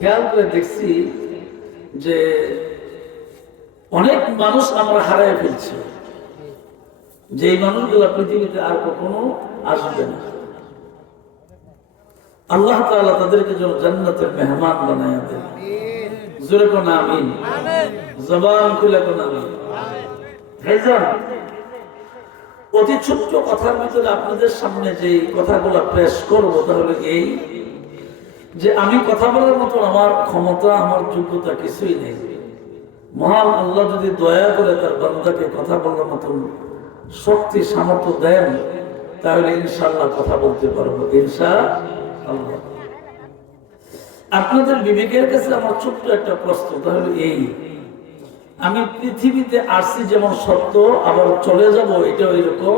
খেয়াল করে দেখছি যে অনেক মানুষ আমরা হারায় ফেলছি, যে মানুষগুলো পৃথিবীতে আর কখনো আসবে না। আল্লাহ তাআলা তাদেরকে যেন জান্নাতের মেহমান বানায় দেন। জোরে কোন আমিন, জবান খুলে কোন আমিন। ভাইজান, অতি ছোট্ট কথার ভিতরে আপনাদের সামনে যে কথাগুলো পেশ করবো তাহলে এই যে আমি কথা বলার মতো আমার ক্ষমতা, আমার যোগ্যতা কিছুই নেই। মহান আল্লাহ যদি দয়া করে তার বান্দাকে কথা বলার মতো শক্তি সামর্থ্য দেন তাহলে ইনশাআল্লাহ কথা বলতে পারবো ইনশাআল্লাহ। আপনাদের বিবেকের কাছে আমার ছোট্ট একটা প্রশ্ন, তাহলে এই আমি পৃথিবীতে আসছি যেমন সত্য, আবার চলে যাব এটাও এরকম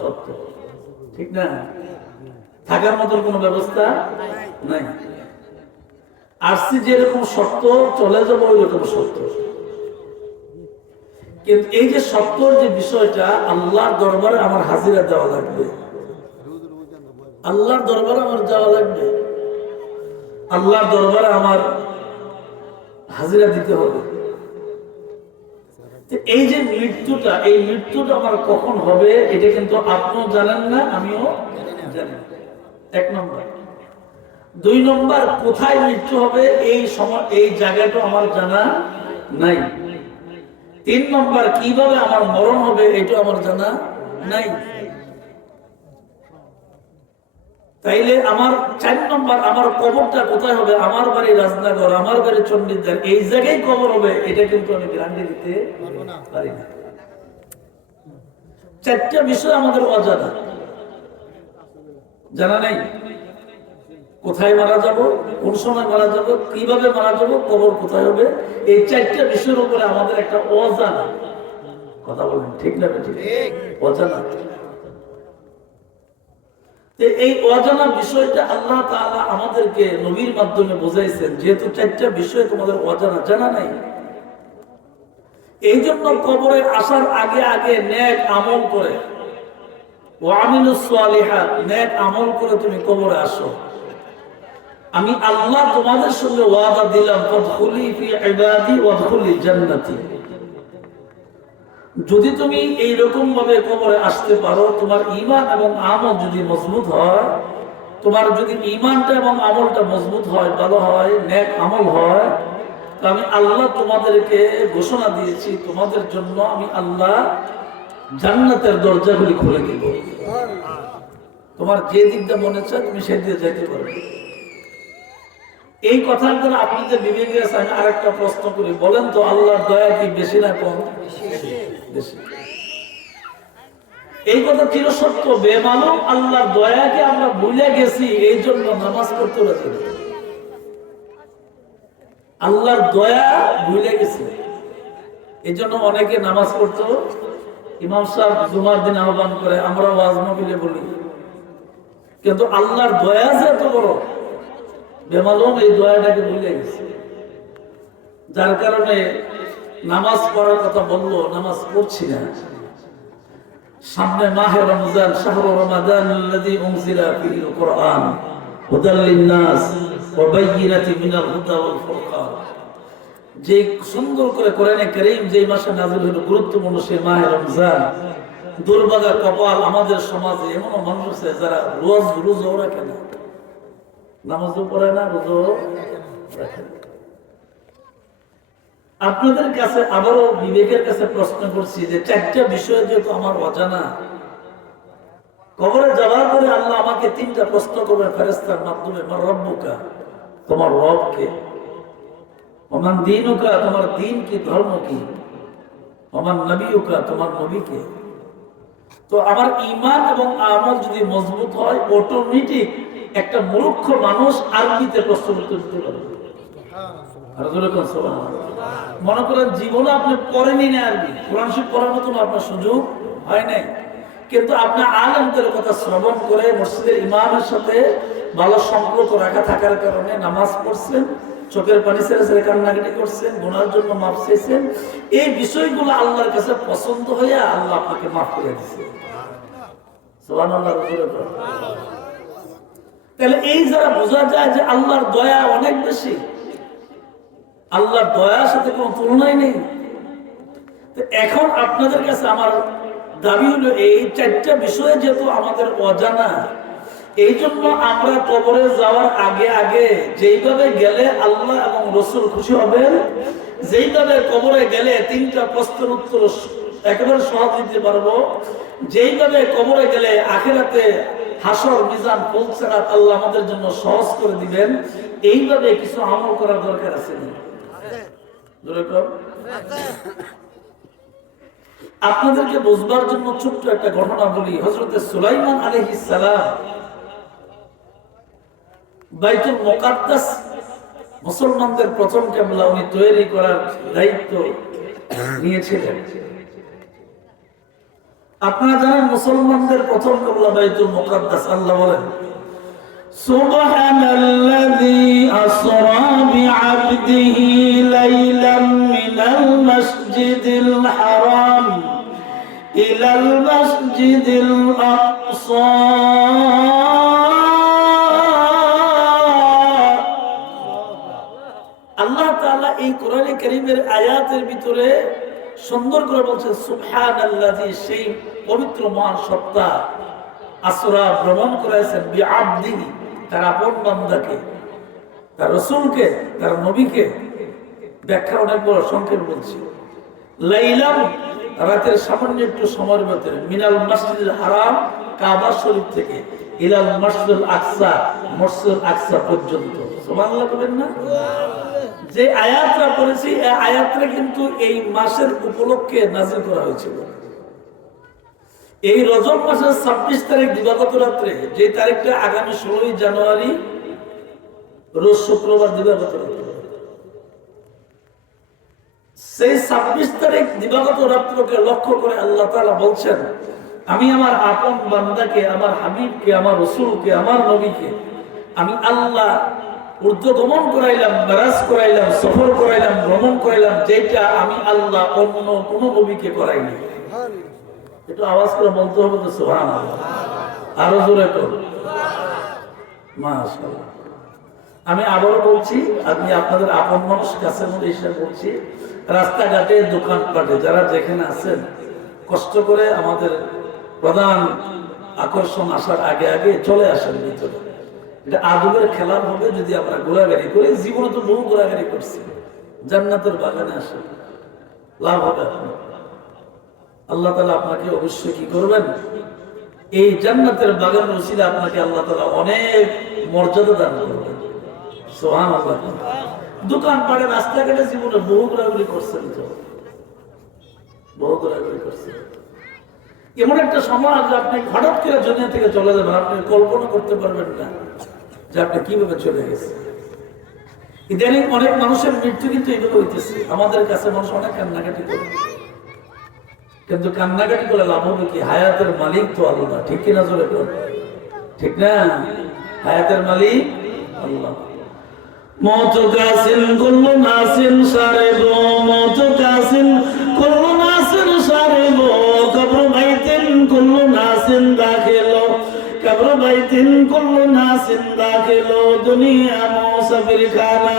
সত্য, ঠিক না? থাকার মতো কোনো ব্যবস্থা নাই। আসছি যেরকম সত্য, চলে যাবো ওই রকম সত্য। কিন্তু এই যে সত্যর যে বিষয়টা, আল্লাহর দরবারে আমার হাজিরা দেওয়া লাগবে, আল্লাহর দরবারে আমার যাওয়া লাগবে, আল্লাহর দরবারে আমার হাজিরা দিতে হবে। এই যে মৃত্যুটা, এই মৃত্যুটা আমার কখন হবে এটা কিন্তু আপনিও জানেন না, আমিও জানি না। এক নম্বর। দুই নম্বর, কোথায় মৃত্যু হবে এই সময়, এই জায়গাটা আমার জানা নাই। তিন নম্বর, কিভাবে আমার মরণ হবে এটা আমার জানা নাই। তাইলে আমার চার নম্বর, আমার কবরটা কোথায় হবে? আমার বাড়ি রাজনগর, আমার বাড়ি চণ্ডীদার, এই জায়গায় কবর হবে এটা কিন্তু আমি গ্যারান্টি দিতে পারি না। চারটা বিষয় আমাদের অজানা, জানা নেই। কোথায় মারা যাব, কোন সময় মারা যাব, কিভাবে মারা যাব, কবর কোথায় হবে, এই চারটা বিষয়ের উপরে আমাদের একটা অজানা। কথা বলেন ঠিক না? ঠিক, অজানা। এই অজানা বিষয়টা আল্লাহ তাআলা আমাদেরকে নবীর মাধ্যমে বোঝাইছেন, যেহেতু চারটা বিষয় তোমাদের অজানা, জানা নাই। এই জন্য কবরে আসার আগে আগে নেক আমল করে, ওয়ামিলুস সালিহাত, নেক আমল করে তুমি কবরে আসো। আমি আল্লাহ তোমাদের সঙ্গে ওয়াদা দিলাম, ফাদখুলি ফি ইবাদি ওয়াদখুলি জান্নাতি। যদি তুমি এই রকম ভাবে কবরে আসতে পারো, তোমার ঈমান এবং আমল যদি মজবুত হয়, তোমার যদি ঈমানটা এবং আমলটা মজবুত হয়, ভালো হয়, নেক আমল হয়, তো আমি আল্লাহ তোমাদেরকে ঘোষণা দিয়েছি, তোমাদের জন্য আমি আল্লাহ জান্নাতের দরজাগুলি খুলে দিব। তোমার যে দিকটা মনে চায় তুমি সেদিকে যেতে পারবে। এই কথার দ্বারা আপনাদের বিবেকে আছে। আমি আরেকটা প্রশ্ন করি, বলেন তো আল্লাহর দয়া কি বেশি না কম? বেশি। এই কথা চির সত্য। বেমালুম আল্লাহর দয়াকে আমরা ভুলে গেছি, এই জন্য নামাজ পড়তে রাজি না। আল্লাহর দয়া ভুলে গেছি, এই জন্য অনেকে নামাজ পড়তো। ইমাম সাহেব জুমার দিন আহ্বান করে, আমরা ওয়াজ মাহফিলে বলি, কিন্তু আল্লাহর দয়া যে এত বড়, বেমালুম এই দয়াটাকে ভুলে গেছে। যার কারণে নামাজ পড়ার কথা বললো, নামাজ পড়ছি না। সামনে মাহে রমজান, শাহরু রমাদানাল্লাযী উনজিলা ফীহিল কুরআন হুদাল লিন-নাস ওয়া বায়্যিনাতিন মিনাল হুদা ওয়াল ফুরকান। যে সুন্দর করে কোরআনে কারীম যে মাসে নাযিল হলো, গুরুত্বপূর্ণ সেই মাহে রমজান। দুর্ভাগা কপাল, আমাদের সমাজে এমন মানুষ আছে যারা রোজাও রাখে না, নামাজও পড়ে না, রোজাও রাখে না। আপনাদের কাছে আবারও বিবেকের কাছে প্রশ্ন করছি যে চারটা বিষয় যেহেতু আমার অজানা, কবরে যাওয়ার পরে আল্লাহ আমাকে তিনটা প্রশ্ন করবেন ফেরেশতার মাধ্যমে। মান রব্বুকা, তোমার রব কে? ওমান দীনুকা, তোমার দিন কি, ধর্ম কি? ওমান নবিয়ুকা, তোমার নবী কে? তো আমার ঈমান এবং আমল যদি মজবুত হয়, অটোমেটিক একটা মূর্খ মানুষ আরবিতে প্রশ্ন উত্তর দিতে পারবে। মনে করেন জীবনে আপনি পড়েনি না আরবি, কোরআন শরীফ পড়ার মতন আপনার সুযোগ হয় নাই, কিন্তু আপনি আলেমদের কথা শ্রবণ করে মসজিদের ইমামের সাথে ভালো সম্পর্ক রাখা থাকার কারণে নামাজ পড়ছেন, চোখের পানি ছেড়ে ছেড়ে কান্নাকাটি করছেন, গুনার জন্য মাফ চেয়েছেন, এই বিষয়গুলো আল্লাহর কাছে পছন্দ হয়ে আল্লাহ আপনাকে মাফ করে দিচ্ছে। সুবহানাল্লাহ। তাহলে এই যারা বোঝা যায় যে আল্লাহর দয়া অনেক বেশি, আল্লাহর দয়ার সাথে কোনো তুলনাই নেই। তো এখন আপনাদের কাছে আমার দাবি হলো এই চারটা বিষয়ে যেহেতু আমাদের অজানা, এই জন্য আমরা কবরে যাওয়ার আগে আগে যেইভাবে গেলে আল্লাহ এবং রসুল খুশি হবেন, যেইভাবে কবরে গেলে তিনটা প্রশ্নের উত্তর একেবারে সহজ দিতে পারবো, যেইভাবে কবরে গেলে আখিরাতে হাসর মিজান পৌঁছারাত আল্লাহ আমাদের জন্য সহজ করে দিবেন, এইভাবে কিছু আমল করার দরকার আছে। আপনাদেরকে বুঝবার জন্য ছোট্ট একটা ঘটনা বলি। হযরত সুলাইমান আলাইহিস সালাম বাইতুল মুকাদ্দাস মুসলমানদের প্রথম কিবলা উনি তৈরি করার দায়িত্ব নিয়েছিলেন। আপনারা জানেন মুসলমানদের প্রথম কিবলা বাইতুল মুকাদ্দাস। আল্লাহ বলেন সুবহানাল্লাযী আসরা বিআবদিহি লাইলাম মিনাল মাসজিদিল হারাম ইলাল মাসজিদিল আকসা আল্লাহ তাআলা এই কোরআনে কারীমের আয়াতের ভিতরে সুন্দর করে বলছেন সুবহানাল্লাযী, সেই পবিত্র মহান সত্তা আসরা ভ্রমণ করেছেন বিআবদিহি, তার আপন বান্দাকে, তার রাসূলকে, তার নবীকে। ব্যাখ্যা অনেক বড়, সংক্ষেপ বলছি। লাইলাম, রাতের সামান্য একটু সময়ের ভিতরে, মিনাল মসজিদুল হারাম কাবা শরীফ থেকে ইলাল মসজিদুল আকসা মসজিদুল আকসা পর্যন্ত। সুবহানাল্লাহ বলেন না? যে আয়াতটা পড়েছি এই আয়াতটা কিন্তু এই মাসের উপলক্ষে নাযিল করা হয়েছিল। এই রজব মাসের 26 তারিখ দিবাগত রাত্রে, যে তারিখটা আগামী 16 জানুয়ারি রোজ শুক্রবার দিবাগত রাত্রে, সেই 26 তারিখ দিবাগত রাত্রকে লক্ষ্য করে আল্লাহ তাআলা বলছেন, আমি আমার আপন বান্দাকে, আমার হাবিবকে, আমার রাসূলকে, আমার নবীকে আমি আল্লাহ ঊর্ধ্বগমন করাইলাম, মেরাজ করাইলাম, সফর করাইলাম, ভ্রমণ করাইলাম, যেটা আমি আল্লাহ অন্য কোন নবীকে করাইনি। একটু আওয়াজ করে বলতে হবে তো সুবহানাল্লাহ, আরো জোরে করুন মাশাআল্লাহ। আমি আবারও বলছি, আমি আপনাদের আপন মানুষ, কাছের মধ্যে এসে বলছি, রাস্তাঘাটে দোকানপাটে যারা যেখানে আছেন, কষ্ট করে আমাদের প্রধান আকর্ষণ আসার আগে আগে চলে আসেন ভিতরে। এটা আদবের খেলা হবে যদি আমরা ঘোরাঘুরি করি। জীবনে তো বহু ঘোরাঘুরি করছি, জান্নাতের বাগানে আসে লাভ হবে। আল্লাহ তাআলা আপনাকে অবশ্যই কি করবেন, এই জান্নাতের বাগানের ওসিলা আপনাকে আল্লাহ তাআলা অনেক মর্যাদা দান করবেন। সুবহানাল্লাহ। দোকানপাটে রাস্তাঘাটে জীবনে বহু ঘোরাঘুরি করছেন, তো বহু ঘোরাঘুরি করছেন। এমন একটা সময় আসবে আপনি হঠাৎ করে দুনিয়া থেকে চলে যাবেন, আপনি কল্পনা করতে পারবেন না যে আপনি কিভাবে চলে গেছেন। ইদানিং অনেক মানুষের মৃত্যু কিন্তু এইভাবে হইতেছে। আমাদের কাছে মানুষ অনেক কান্নাকাটি করে, কিন্তু কান্নাকাটি করে লাভ হবে কি? হায়াতের মালিক তো আল্লাহ, ঠিক কিনা? জোরে বল, ঠিক না? হায়াতের মালিক আল্লাহ। মওত কাসিন কুল্লু নাসিন সারিবু, মওত কাসিন কুল্লু নাসিন সারিবু, কবর বাইতিন কুল্লু নাসিন দাখিলু, কবর বাইতিন কুল্লু নাসিন দাখিলু, দুনিয়া মুসাফির খানা,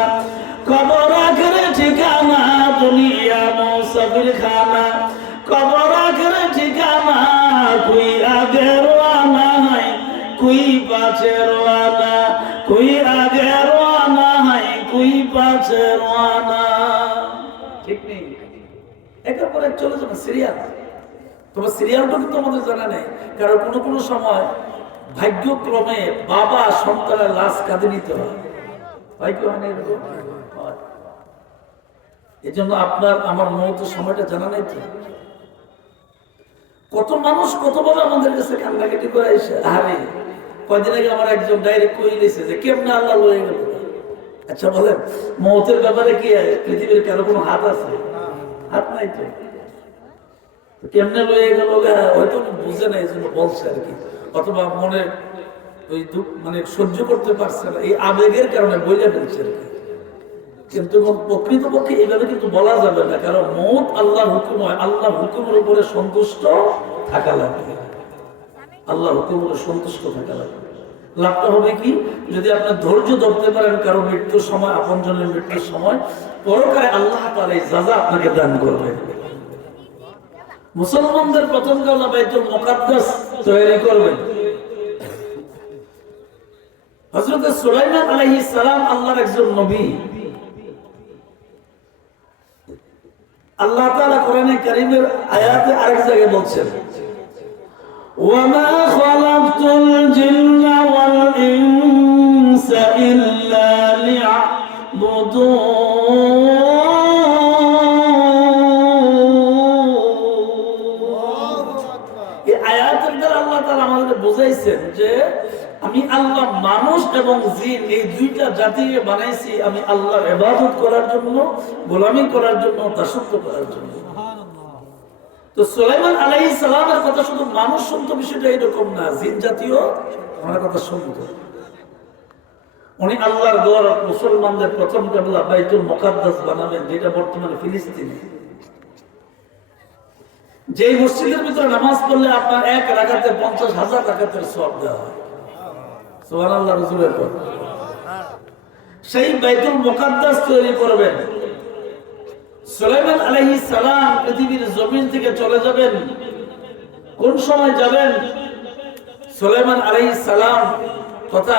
কবর আখের ঠিকানা, দুনিয়া মুসাফির খানা, কবর আখের ঠিকানা, কোই আগে রওনা হয়, কোই পাছে রওনা, কোই আগে রওনা হয়, কোই পাছে রওনা। ঠিক নেই? একের পর এক চলে যাবে সিরিয়াল। তোমার সিরিয়ালটা কিন্তু আমাদের জানা নেই, কারণ কোনো কোনো সময় ভাগ্যক্রমে বাবা সন্তানের লাশ কাঁধে নিতে হয়। ভাগ্য হয় না এরকম? এই জন্য আপনার আমার মৌতের সময়টা জানা নেই। তো কত মানুষ কতভাবে আমাদের কাছে কান্নাকাটি করে এসে, আরে কয়দিন আগে আমার একজন ডাইরেক্ট কই দিয়েছে যে কেমনে আল্লাহ লয়ে গেল। আচ্ছা বলেন, মৌতের ব্যাপারে কি পৃথিবীর কারো কোনো হাত আছে? হাত নাই তো। কেমনে লয়ে গেল হয়তো বুঝে না, এই জন্য বলছে আর কি, অথবা মনে ওই দুঃখ মানে সহ্য করতে পারছে না, এই আবেগের কারণে বইলে ফেলছে আর কি। কিন্তু প্রকৃতপক্ষে এইভাবে কিন্তু বলা যাবে না, কারণ মৌত আল্লাহর হুকুম হয়। আল্লাহর হুকুমের উপরে সন্তুষ্ট থাকা লাগবে, আল্লাহর হুকুমের উপরে সন্তুষ্ট থাকা লাগবে। লাভটা হবে কি, যদি আপনি ধৈর্য ধরতে পারেন কারো মৃত্যুর সময়, আপনজনের মৃত্যুর সময়, পরকালে আল্লাহ তাআলা এই সাজা আপনাকে দান করবেন। মুসলমানদের প্রথম কাজ বাইতুল মুকাদ্দাস তৈরি করবেন। হযরত সুলাইমান আলাইহিস সালাম আল্লাহর একজন নবী। আল্লাহ তাআলা কোরআনে কারীমের আয়াতে আরেক জায়গায় বলছেন, ওয়ামা খালাকতুল জিন্না ওয়াল ইনসা ইল্লা লিয়াবুদুন। এই আয়াতের দ্বারা আল্লাহ তাআলা আমাদের বুঝাইছেন যে আমি আল্লাহ মানুষ এবং জিন এই দুইটা জাতিকে বানাইছি আমি আল্লাহর ইবাদত করার জন্য, গোলামি করার জন্য, দাসত্ব করার জন্য। তো সুলাইমান আলাইহিস সালামের কথা শুধু মানুষ শুনতো, বিষয়টা এরকম না, জিন জাতীয় ওনার কথা শুনতো। উনি আল্লাহর ঘর, মুসলমানদের প্রথম কিবলা বাইতুল মুকাদ্দাস বানাবেন, যেটা বর্তমানে ফিলিস্তিনে। যে মসজিদের ভিতরে নামাজ পড়লে আপনার এক রাকাতে 50,000 রাকাতের সওয়াব দেওয়া হয়। সুবহানাল্লাহ, রাসূলের কথা। সেই বাইতুল মুকাদ্দাস তৈরি করবেন। সুলাইমান আলাইহিস সালাম পৃথিবীর জমিন থেকে চলে যাবেন। কোন সময় যাবেন? সুলাইমান আলাইহিস সালাম কথা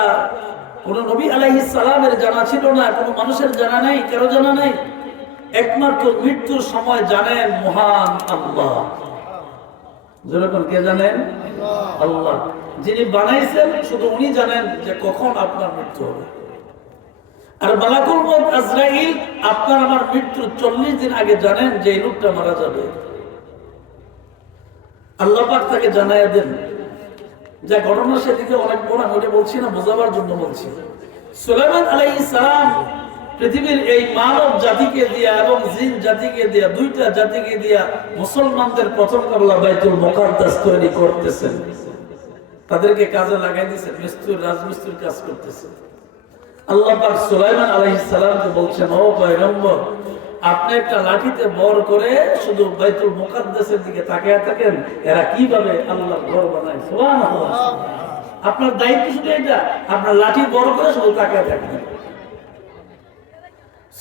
কোন নবী আলাইহিস সালামের জানা ছিল না, কোন মানুষের জানা নাই, কারো জানা নাই। একমাত্র মৃত্যুর সময় জানেন মহান আল্লাহ। যেরকম কে জানেন? আল্লাহ। যিনি বানাইছেন শুধু উনি জানেন যে কখন আপনার মৃত্যু হবে। আর মালাকুল মউত আজরাইল আপনার আমার মৃত্যুর 40 দিন আগে জানেন যে এই লোকটা মারা যাবে। আল্লাহ পাক তাকে জানাইয়া দেন। যা ঘটনা সেদিকে অনেক বড়, আমি ওটা বলছি না, বোঝাবার জন্য বলছি। সুলাইমান আলাইহিস সালাম পৃথিবীর এই মানব জাতিকে দিয়া এবং জিন জাতিকে দিয়া, দুইটা জাতিকে দিয়া মুসলমানদের প্রথম কিবলা বাইতুল মুকাদ্দাস তৈরি করতেছেন। তাদেরকে কাজে লাগাই দিয়েছেন, মিস্ত্রি, রাজমিস্ত্রির কাজ করতেছে। আল্লাহ পাক সুলাইমান আলাইহিস সালামকে বলছেন, ও পয়গম্বর, আপনি একটা লাঠিতে বর করে শুধু বাইতুল মুকাদ্দাসের দিকে তাকিয়ে থাকেন, এরা কিভাবে আল্লাহর ঘর বানায়। সুবহানাল্লাহ। আপনার দায়িত্ব শুধু এটা, আপনার লাঠি বর করে শুধু তাকিয়ে থাকেন।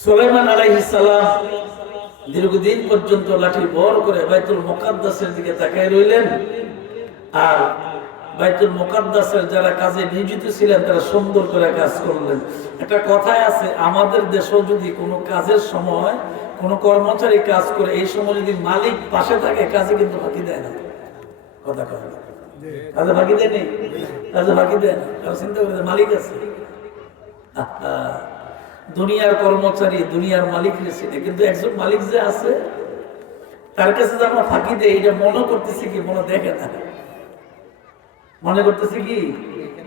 সুলাইমান আলাইহিস সালাম দীর্ঘদিন পর্যন্ত লাঠি বর করে বাইতুল মুকাদ্দাসের দিকে তাকিয়ে রইলেন। আর বাইতুল মুকাদ্দাসের যারা কাজে নিয়োজিত ছিলেন তারা সুন্দর করে কাজ করলেন। একটা কথায় আছে, আমাদের দেশেও যদি কোনো কাজের সময় কোনো কর্মচারী কাজ করে, এই সময় যদি মালিক পাশে থাকে কাজে কিন্তু ফাঁকি দেয় না। কথা কয় না, কাজে ফাঁকি দেয় নেই, কাজে ফাঁকি দেয় না, কারণ চিন্তা করে মালিক আছে। দুনিয়ার কর্মচারী দুনিয়ার মালিক রেসিনে, কিন্তু একজন মালিক যে আছে তার কাছে যে আমরা ফাঁকি দেই, এটা মনে করতেছি কি, মনে দেখে না, মনে করতেছি কি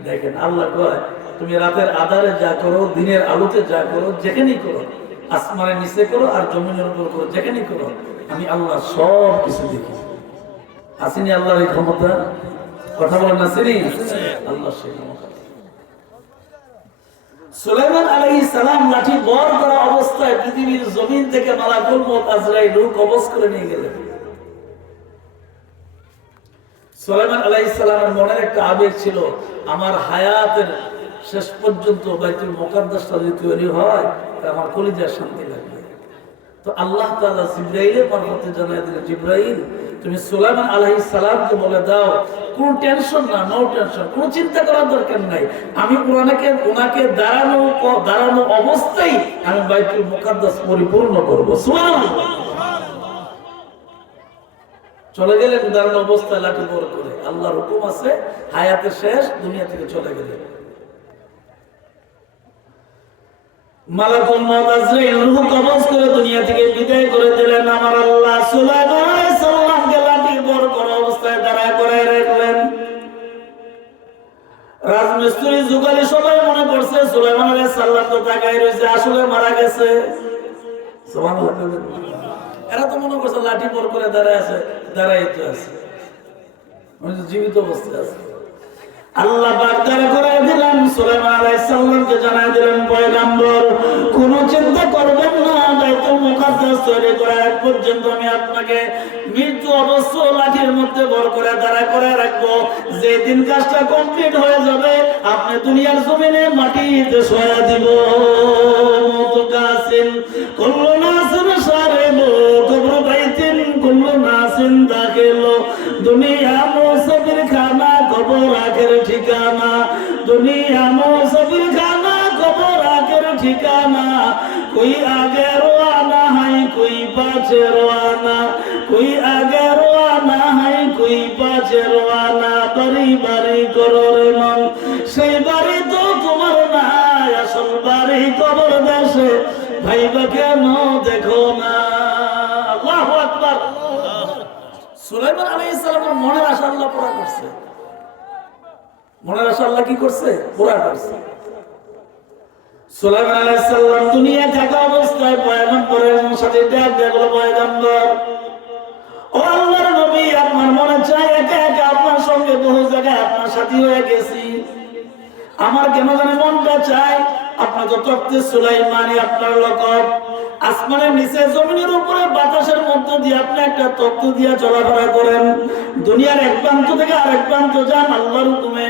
দেখেন। আল্লাহ কয়, তুমি রাতের আধারে যা করো, দিনের আলোতে যা করো, যেখানেই করো, আসমানের নিচে করো আর জমিনের উপর করো, যেখানেই করো, আমি আল্লাহ সব কিছু দেখি। আসেনি আল্লাহর এই ক্ষমতা? কথা বলেন না, আসেনি? আল্লাহ সেই ক্ষমতা। সুলাইমান আলাইহিস সালাম লাঠি বর করা অবস্থায় পৃথিবীর জমিন থেকে মালাকুল মউত আজরাইল কবজ করে নিয়ে গেলেন। সুলাইমান আলাইহিস সালামের মনের একটা আবেগ ছিল, আমার হায়াতের শেষ পর্যন্ত বাইতুল মুকাদ্দাসটা যদি তৈরি হয় তা আমার কলিজার শান্তি লাগবে। তো আল্লাহ তাআলা জিবরাইলের মারফতে জানায় দিলেন, জিবরাইল তুমি সুলাইমান আলাইহিস সালামকে বলে দাও, কোনো টেনশন না, নো টেনশন, কোনো চিন্তা করার দরকার নাই, আমি ওনাকে দাঁড়ানো অবস্থায় আমি বাইতুল মুকাদ্দাস পরিপূর্ণ করব। সুবহানাল্লাহ। চলে গেলেন দাঁড়ানো অবস্থায় লাঠি বর করে। আল্লাহর হুকুম আছে, হায়াতের শেষ, দুনিয়া থেকে চলে গেলেন। মালাকুল মউত আজরাইল রূহ কবজ করে দুনিয়া থেকে বিদায় করে দিলেন। আমার আল্লাহ সুলাইমান আলাইহিস সালামকে লাঠি বর করা অবস্থায় দাঁড়া করে রাখলেন। রাজমিস্ত্রি যুগালি সবাই মনে করছে সুলাইমান আলাইহিস সালাম তো তাকায় রয়েছে, আসলে মারা গেছে। সুবহানাল্লাহ। এরা তো মনে করছে লাঠি বর করে দাঁড়ায় আছে, দাঁড়াইতে আছে, জীবিত অবস্থায় আছে। আল্লাহ পাক দাঁড়া করে দিলেন। সুলাইমান আলাইহিস সালামকে জানাই দিলেন, পয়গম্বর কোনো চিন্তা করবেন না, বাইতুল মুকাদ্দাস মাদ্রাস তৈরি করার আগ পর্যন্ত আমি আপনাকে মৃত্যু অবশ্য লাঠির মধ্যে ভর করে দাঁড়া করে রাখবো। যেদিন কাজটা কমপ্লিট হয়ে যাবে আপনি দুনিয়ার জমিনে মাটিতে শোয়া দিব। মুতকাসিন কুল্লু নাসিন শারিবু কবর বাইতিন কুল্লু নাসিন দাখিলু। দুনিয়া মুসাফির খানা কবর আখের ঠিকানা। দুনিয়া মুসাফির খানা কবর আখের ঠিকানা। कोई आगे रवाना है कोई पाछे रवाना। कोई आगे रवाना है कोई पाछे रवाना। बारी बारी करो रे मन সেই বাড়ি তো তোমার নাই। আসল বাড়ি কবর দেশে ভাইবা কেন দেখো না। আল্লাহু আকবার। সুলাইমান আলাইহিস সালামের মনের আশা আল্লাহ পুরা করছে। মনের আশা আল্লাহ কি করছে? পুরা করছে। সুলাইমান আলাইহিস সালাম দুনিয়া থাকা অবস্থায় পয়গম্বরের সাথে ডাক দেয়া পয়গম্বর, ও আল্লাহর নবী, আপনার মনে চায় একা একা আপনার সঙ্গে বহু জায়গায় আপনার সাথী হয়ে গেছি। আমার কেন জানে মনটা চায় আপনার তো তখতে সুলাইমানি আপনার লকব। আসমানের নিচে জমিনের উপরে বাতাসের মধ্য দিয়ে আপনি একটা তত্ত্ব দিয়ে চলাফেরা করেন। দুনিয়ার এক প্রান্ত থেকে আরেক প্রান্ত যান আল্লাহর হুকুমে।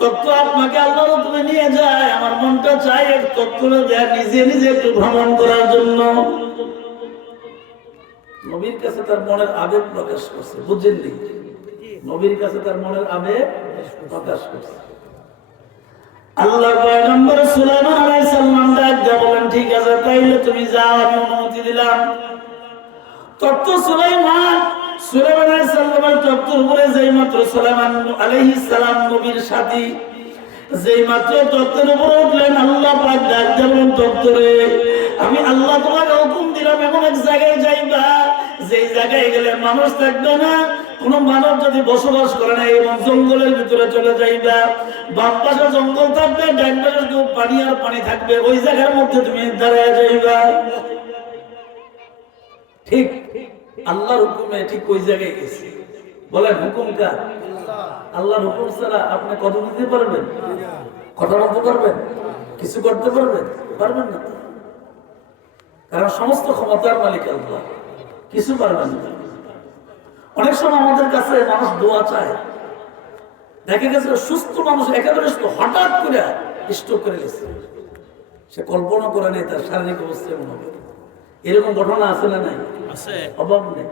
তত্ত্ব আপনাকে আল্লাহর হুকুমে নিয়ে যায়। আমার মনটা চায় এক তত্ত্বটা দেয় নিজে নিজে একটু ভ্রমণ করার জন্য। নবীর কাছে তার মনের আবেগ প্রকাশ করছে, বুঝলেন? নবীর কাছে তার মনের আবেগ প্রকাশ করছে। আল্লাহ পয়গম্বর সুলাইমান আলাইহিস সালাম ডাক দিয়ে বলেন, ঠিক আছে তাইলে তুমি যাও, আমি অনুমতি দিলাম। তত্ত্ব সুলাইমান আলাইহিস সালামের তত্ত্বের উপরে যেই মাত্র সুলাইমান আলাইহিস সালাম নবীর সাথী যেই মাত্র তত্ত্বের উপরে উঠলেন, আল্লাহ পাক ডাক দিয়ে বলেন, তত্ত্বরে আমি আল্লাহ তোমাকে হুকুম দিলাম এমন এক জায়গায় যাইবা যেই জায়গায় গেলে মানুষ থাকবে না, কোন মানব যদি বসবাস করে না, এবং জঙ্গলের ভিতরে চলে যাইবা। বাম পাশে জঙ্গল থাকবে, ডান পাশে পানি আর পানি থাকবে, ওই জায়গার মধ্যে তুমি দাঁড়ায় যাইবা। ঠিক আল্লাহর হুকুমে ঠিক ওই জায়গায় গেছে। বলেন হুকুম কার? আল্লাহর হুকুম ছাড়া আপনি কথা দিতে পারবেন? কথা বলতে পারবেন? কিছু করতে পারবেন? পারবেন না। কারণ সমস্ত ক্ষমতার মালিক আল্লাহ, কিছু পারবেন না। অনেক সময় আমাদের কাছে মানুষ দোয়া চায়, দেখা গেছে সুস্থ মানুষ একেবারে হঠাৎ করে স্ট্রোক করে গেছে, সে কল্পনা করে নেই তার শারীরিক অবস্থা এমন হবে। এরকম ঘটনা আছে না? নাই? অভাব নেই।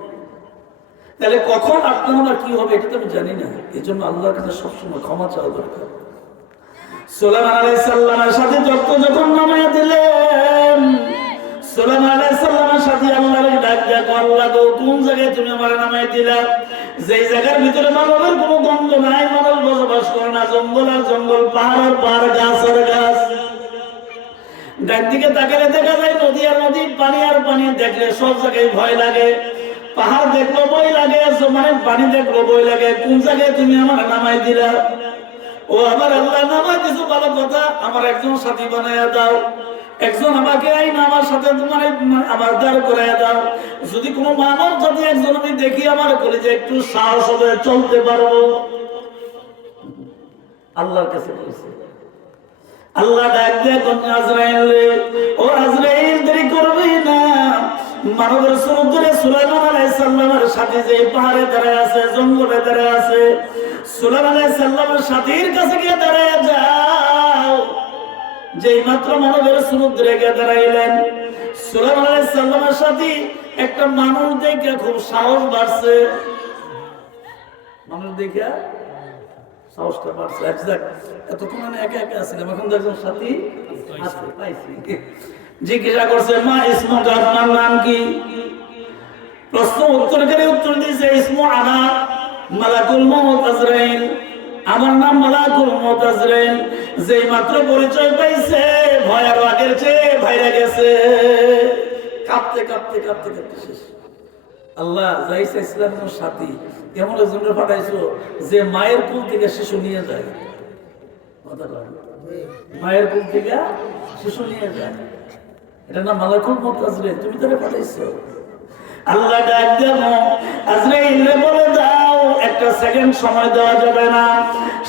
তাহলে কখন আপনার আমার কি হবে এটা তো আমি জানি না। এই জন্য আল্লাহর কাছে সবসময় ক্ষমা চাওয়া দরকার। সুলাইমান আলাইহিস সালামের সাথে যখন নামায়া দিলেন, সুলাইমান আলাইহিস সালামের সাথে আল্লাহর ডাক দেয়া, আল্লাহ গো কোন জায়গায় তুমি আমারে নামায় দিলা? যেই জায়গার ভিতরে মানবের কোনো গন্ধ নাই, মানব বসবাস করে না, জঙ্গল আর জঙ্গল, পাহাড় আর পাহাড়, গাছ আর গাছ। ডান দিকে তাকালে দেখা যায় নদী আর নদী, পানি আর পানি। দেখলে সব জায়গায় ভয় লাগে। পাহাড় দেখলো ভয় লাগে, মানে পানি দেখলো ভয় লাগে। কোন জায়গায় তুমি আমার নামাই দিলা? ও আমার আল্লাহ, নামাই দিছো ভালো কথা, আমার একজন সাথী বানাইয়া দাও, একজন আমাকে আইন আমার সাথে তোমার আমার দাঁড় করাইয়া দাও। যদি কোনো মানব যদি একজন আমি দেখি, আমার কলেজে একটু সাহস হবে, চলতে পারবো। আল্লাহর কাছে বলছে। আল্লাহ ডাক দিয়ে কোন আজরাইল, ও আজরাইল দেরি করবি না। মানবের স্বরূপ ধরে সুলাইমান আলাইহিস সালামের সাথে যে পাহাড়ে দাঁড়ায় আছে, জঙ্গলে দাঁড়ায় আছে, সুলাইমান আলাইহিস সালামের সাথীর কাছে গিয়ে দাঁড়ায় যাও। যেই মাত্র মানবের স্বরূপ ধরে গিয়ে দাঁড়াইলেন, সুলাইমান আলাইহিস সালামের সাথে একটা মানুষ দেখে খুব সাহস বাড়ছে। মানুষ দেখে সাহসটা বাড়ছে। এতক্ষণ আমি একা একা আছিলাম, এখন একজন সাথী আছে, পাইছি। জিজ্ঞাসা করছে, মা ইসমুকা, আপনার নাম কি? প্রশ্ন উত্তরকারী উত্তর দিয়েছে, ইসমু আনা মালাকুল মউত আজরাইল, আমার নাম মালাকুল মউত আজরাইল। যেই মাত্র পরিচয় পাইছে, ভয় আর আগের চেয়ে ভাইরা গেছে, কাঁপতে কাঁপতে কাঁপতে কাঁপতে শেষ। আল্লাহ যাইছে ইসলামের সাথী এমন একজনের পাঠাইছো যে মায়ের কুল থেকে শিশু নিয়ে যায়। মায়ের কুল থেকে শিশু নিয়ে যায়, এটা না মালাকুল মউত আজরাইল, তুমি তারে পাঠাইছো। আল্লাহ ডাক দেন, আজরাইল বলে দাও, একটা সেকেন্ড সময় দেওয়া যাবে না।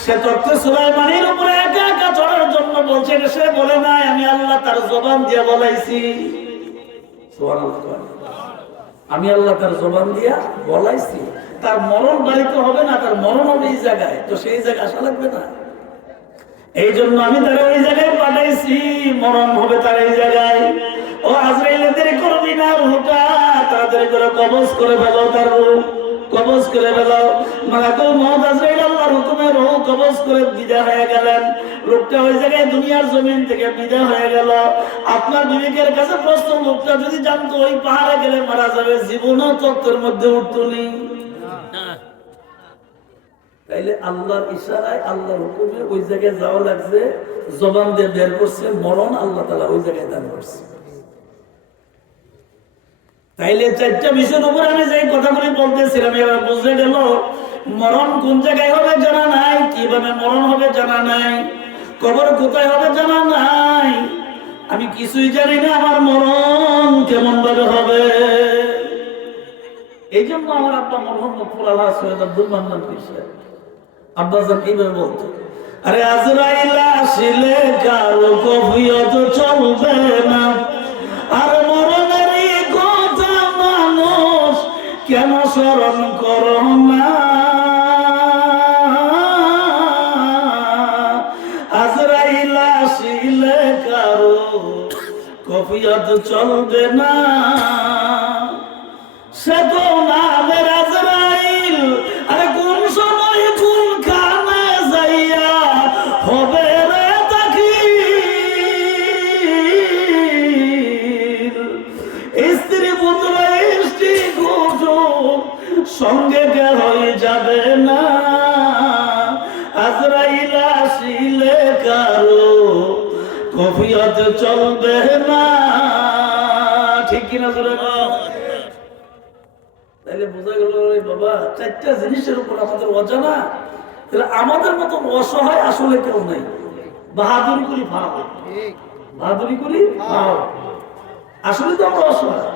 সে তত্ত্ব সুলাইমানের উপরে একা একা চড়ার জন্য বলছে, সে বলে নাই, আমি আল্লাহ তার জবান দিয়ে বলাইছি। সুবহানাল্লাহ। আমি আল্লাহ তার জবান দিয়া বলাইছি, তার মরণ বাড়িতে হবে না, তার মরণ হবে এই জায়গায়, তো সেই জায়গায় আসা লাগবে না। এই জন্য আমি তার ওই জায়গায় পাঠাইছি, মরণ হবে তার এই জায়গায়। ও আজরাইল, দেরি করবি না, রূহটা তাড়াতাড়ি করে কবজ করে ফেলো, তার রূহ কবজ করে ফেলো। মালাকুল মউত আজরাইল আল্লাহর হুকুমে রূহ কবজ করে বিদায় হয়ে গেলেন। লোকটা ওই জায়গায় দুনিয়ার জমিন থেকে বিদায় হয়ে গেল। আপনার বিবেকের কাছে প্রশ্ন, লোকটা যদি জানতো ওই পাহাড়ে গেলে মারা যাবে, জীবনও তত্ত্বের মধ্যে উঠতনি। তাইলে আল্লাহর ইশারায়, আল্লাহর হুকুমে ওই জায়গায় যাওয়া লাগছে, জবান দিয়ে বের করছে, মরণ আল্লাহ তাআলা ওই জায়গায় দান করছে। তাইলে চারটা বিষয়ের উপর আমি যে কথাগুলি বলতেছিলাম, এবার বুঝে গেল মরণ কোন জায়গায় হবে জানা নাই, কিভাবে মরণ হবে জানা নাই, কবর কোথায় হবে জানা নাই, আমি কিছুই জানি না আমার মরণ কেমন ভাবে হবে। এই জন্য আমার আব্বা মরহুম মুফতি আল্লাহ সৈয়দ আব্দুল মান্নান পীর আব্বাজান এইভাবে বলতো, আরে আজরাইল আসিলে কারো কফিয়ত চলবে না, আর মরণের কথা মানুষ কেন স্মরণ করো না, আজরাইল আসিলে কারো কফিয়ত চলবে না, সে তো নামের আজরাইল, আরে কোন সময় কোন খানে যাইয়া হবে রে তাকির, স্ত্রী পুত্র স্ত্রী কুটুম সঙ্গে কেহই যাবে না, আজরাইল আসিলে কারো কফিয়ত চলবে না। ঠিক কিনা জোরে? তাইলে বোঝা গেল বাবা, চারটা জিনিসের উপর আমাদের অজানা, তাহলে আমাদের মতো অসহায় আসলে কেউ নাই। বাহাদুরি করি ভাব, বাহাদুরি করি ভাব, আসলে তো আমরা অসহায়।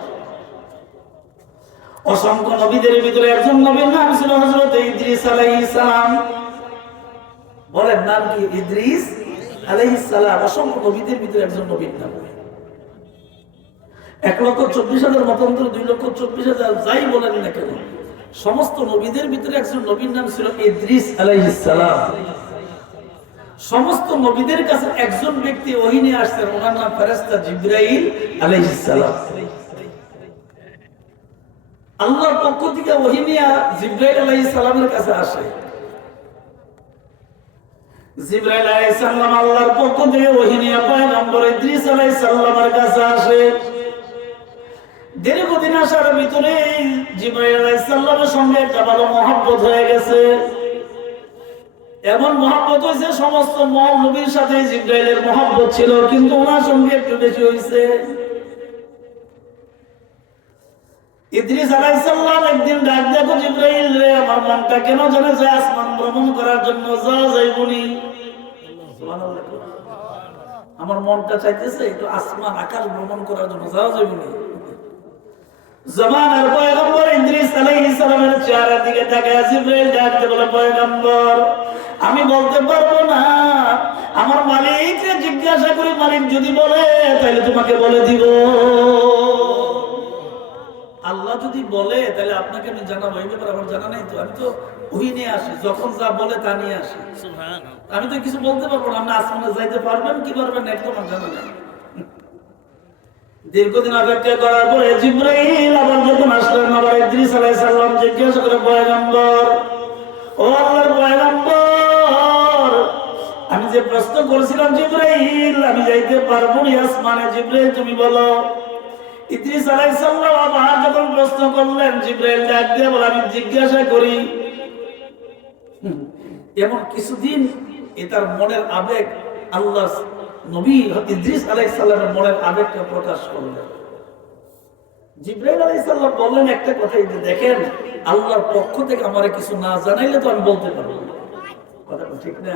অসংখ্য নবীদের ভিতরে একজন নবীর নাম ছিল হযরত ইদ্রিস আলাইহিস সালাম। বলেন নাম কি? ইদ্রিস আলাইহিস সালাম। অসংখ্য নবীদের ভিতরে একজন নবীর নাম। 1,24,000 মতান্তর, 2,24,000 যাই বলেন না কেন, সমস্ত নবীদের ভিতরে একজন নবীর নাম ছিল ইদ্রিস আলাইহিস সালাম। সমস্ত নবীদের কাছে একজন ব্যক্তি ওহী নিয়ে আসছেন, ওনার নাম ফেরেশতা জিবরাইল আলাইহিস সালাম। আল্লাহর পক্ষ থেকে ওহী নিয়ে জিবরাইল আলাইহিস সালামের কাছে আসে। জিবরাইল আলাইহিস সালাম আল্লাহর পক্ষ থেকে ওহী নিয়ে পয়গম্বর ইদ্রিস আলাইহিস সালামের কাছে আসে। দীর্ঘদিন আসার ভিতরে জিবরাইল আলাইহিস সালামের সঙ্গে একটা ভালো মহব্বত হয়ে গেছে। এমন মহব্বত হয়েছে, সমস্ত নবীর সাথে জিবরাইলের মহব্বত ছিল, কিন্তু ওনার সঙ্গে একটু বেশি হয়েছে। ইদ্রিস আলাইহিস সালাম একদিন ডাক দেখো, জিবরাইল রে, আমার মনটা কেন জানে যে আসমান ভ্রমণ করার জন্য যাওয়া যাইবনি। সুবহানাল্লাহ। আমার মনটা চাইতেছে একটু আসমান আকাশ ভ্রমণ করার জন্য যাওয়া যাইবনি। জামানার পয়গম্বর ইদ্রিস আলাইহিস সালামের চেহারার দিকে তাকায় জিবরাইল ডাকতে বলে, পয়গম্বর, আমি বলতে পারবো না, আমার মালিককে জিজ্ঞাসা করি, মালিক যদি বলে তাহলে তোমাকে বলে দিব। আল্লাহ যদি বলে তাহলে আপনাকে আমি জানাবো, এই ব্যাপারে আমার জানা নাই তো, আমি তো ওই নিয়ে আসি, যখন যা বলে তা নিয়ে আসি। আমি তো কিছু বলতে পারবো না, আপনি আসমানে যাইতে পারবেন কি পারবেন না একদম আমার জানা নাই। দীর্ঘদিন অপেক্ষা করার পরে জিবরাইল আবার যখন আসলেন, আবার ইদ্রিস আলাইহিস সালাম জিজ্ঞাসা করে, পয়গম্বর, ও আল্লাহর পয়গম্বর, আমি যে প্রশ্ন করেছিলাম জিবরাইল, আমি যাইতে পারবো না আসমানে, জিবরাইল তুমি বলো। ইদ্রিস আলাইহিস সালাম আবার যখন প্রশ্ন করলেন, জিবরাইল ডাক দিয়ে বলে, আমি জিজ্ঞাসা করি। এমন কিছুদিন এটার মনের আবেগ আল্লাহ নবী ইদ্রিস আলাইহিস সালামের মনের আবেগকে প্রকাশ করলেন। জিবরাইল আলাইহিস সালাম বললেন একটা কথাই, যে দেখেন, আল্লাহর পক্ষ থেকে আমারে কিছু না জানাইলে তো আমি বলতে পারবো না। কথাটা ঠিক না?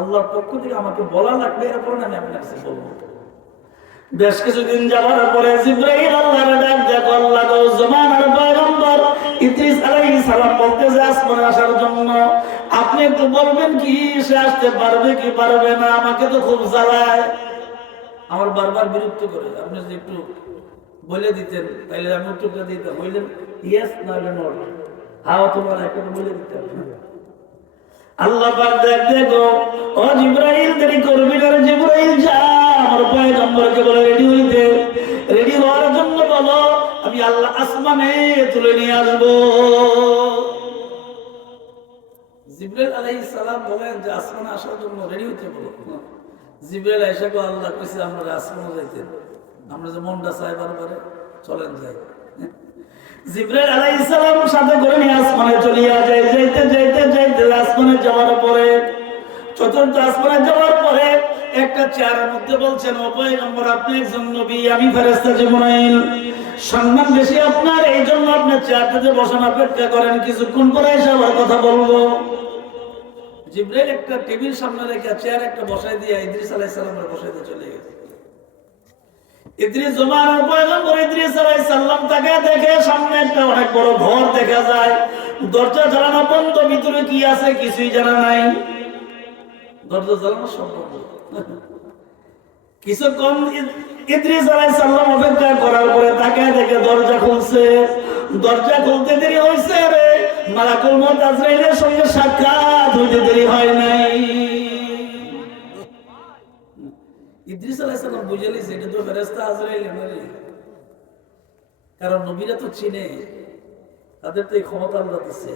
আল্লাহর পক্ষ থেকে আমাকে বলা লাগবে, এরপর আমি আপনার কাছে বলবো। বেশ কিছুদিন যাওয়ার পরে জিবরাইল আল্লাহর ডাক দেখো, আল্লাহ গো, জামানার পয়গম্বর ইদ্রিস আলাইহিস সালাম বলতেছে আসমানে আসার জন্য, আপনি একটু বলবেন কি সে আসতে পারবে কি পারবে না? আমাকে তো খুব জ্বালায়, আমার বারবার বিরক্ত করে, আপনি যদি একটু বলে দিতেন, তাইলে আমি উত্তরটা দিতাম, বললেন ইয়েস না নট, হাও তোমার একটা বলে দিতাম। আল্লাহ পাক দেখো, ও জিবরাইল দেরি করবি না রে জিবরাইল, যা আমার পয়গম্বরকে বলে রেডি হইতে, রেডি হওয়ার জন্য বলো, আমি আল্লাহ আসমানে তুলে নিয়ে আসবো। জিবরাইল আলাইহিস সালাম বলেন যে আসমানে আসার জন্য রেডি হইতে বলো। জিবরাইল এসে গো আল্লাহ কইছে আমরা আসমানে যাইতে, আমরা যে মনটা চাই বারবার চলেন যাই। জিবরাইল আলাইহিস সালাম সাথে করে নিয়ে আসমানে চলিয়া যায়। যাইতে যাইতে যাইতে আসমানে যাওয়ার পরে, চতুর্থ আসমানে যাওয়ার পরে একটা চেয়ারের মধ্যে বলছেন, ও পয়গম্বর আপনি একজন নবী, আমি ফেরেশতা জিবরাইল, সম্মান বেশি আপনার, এই জন্য আপনি চেয়ারটাতে বসার অপেক্ষা করেন, কিছুক্ষণ পরে এসে আবার কথা বলবো। জিবরাইল একটা টেবিল সামনে রেখে চেয়ার একটা বসাই দিয়ে ইদ্রিস আলাইহিস সালামের বসাই দিয়ে চলে গেছে। ইদ্রিস জমানার পয়গম্বর ইদ্রিস আলাইহিস সালাম তাকে দেখে সামনে একটা অনেক বড় ঘর দেখা যায়, দরজা জ্বালানো বন্ধ, ভিতরে কি আছে কিছুই জানা নাই, দরজা জ্বালানো সম্ভব কিছুক্ষণ ইদ্রিস আলাইহিস সালাম অপেক্ষা করার পরে তাকে দেখে দরজা খুলছে। দরজা খুলতে দেরি হয়েছে রে, মালাকুল মউত আজরাইলের সঙ্গে সাক্ষাৎ হইতে দেরি হয় নাই। ইদ্রিস আলাইহিস সালাম বুঝে লিছে এটা তো ফেরেশতা আজরাইল নয়, কারণ নবীরা তো চিনে, তাদের তো এই ক্ষমতা আল্লাহ দিচ্ছে।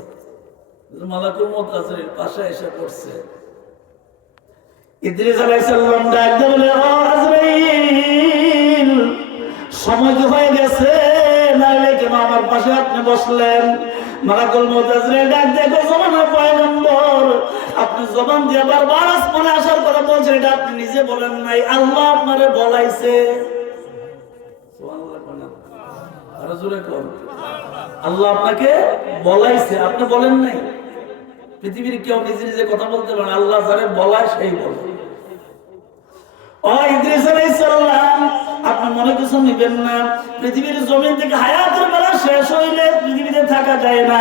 মালাকুল মউত আজরাইল পাশে এসে পড়ছে। ইদ্রিস আলাইহিস সালাম ডাক দিয়ে বলে, ও আজরাইল, সময় কি হয়ে গেছে, নাইলে কেন আমার পাশে আপনি বসলেন? মালাকুল মউত আজরাইল ডাক দিয়ে কয়, জমানার পয়গম্বর, আপনি জবান দিয়ে বারবার আসমানে আসার কথা বলছেন, এটা আপনি নিজে বলেন নাই, আল্লাহ আপনারে বলাইছে। সুবহানাল্লাহ বলেন, আর জোরে কোন, আল্লাহ আপনাকে বলাইছে, আপনি বলেন নাই। পৃথিবীর কেউ নিজে নিজে কথা বলতে পারে, আল্লাহ যারে বলায় সেই বলে। ও ইদ্রিস আলাইহিস সালাম, আপনি মনে কিছু নেবেন না, পৃথিবীর জমিন থেকে হায়াতের বেলা শেষ হইলে পৃথিবীতে থাকা যায় না,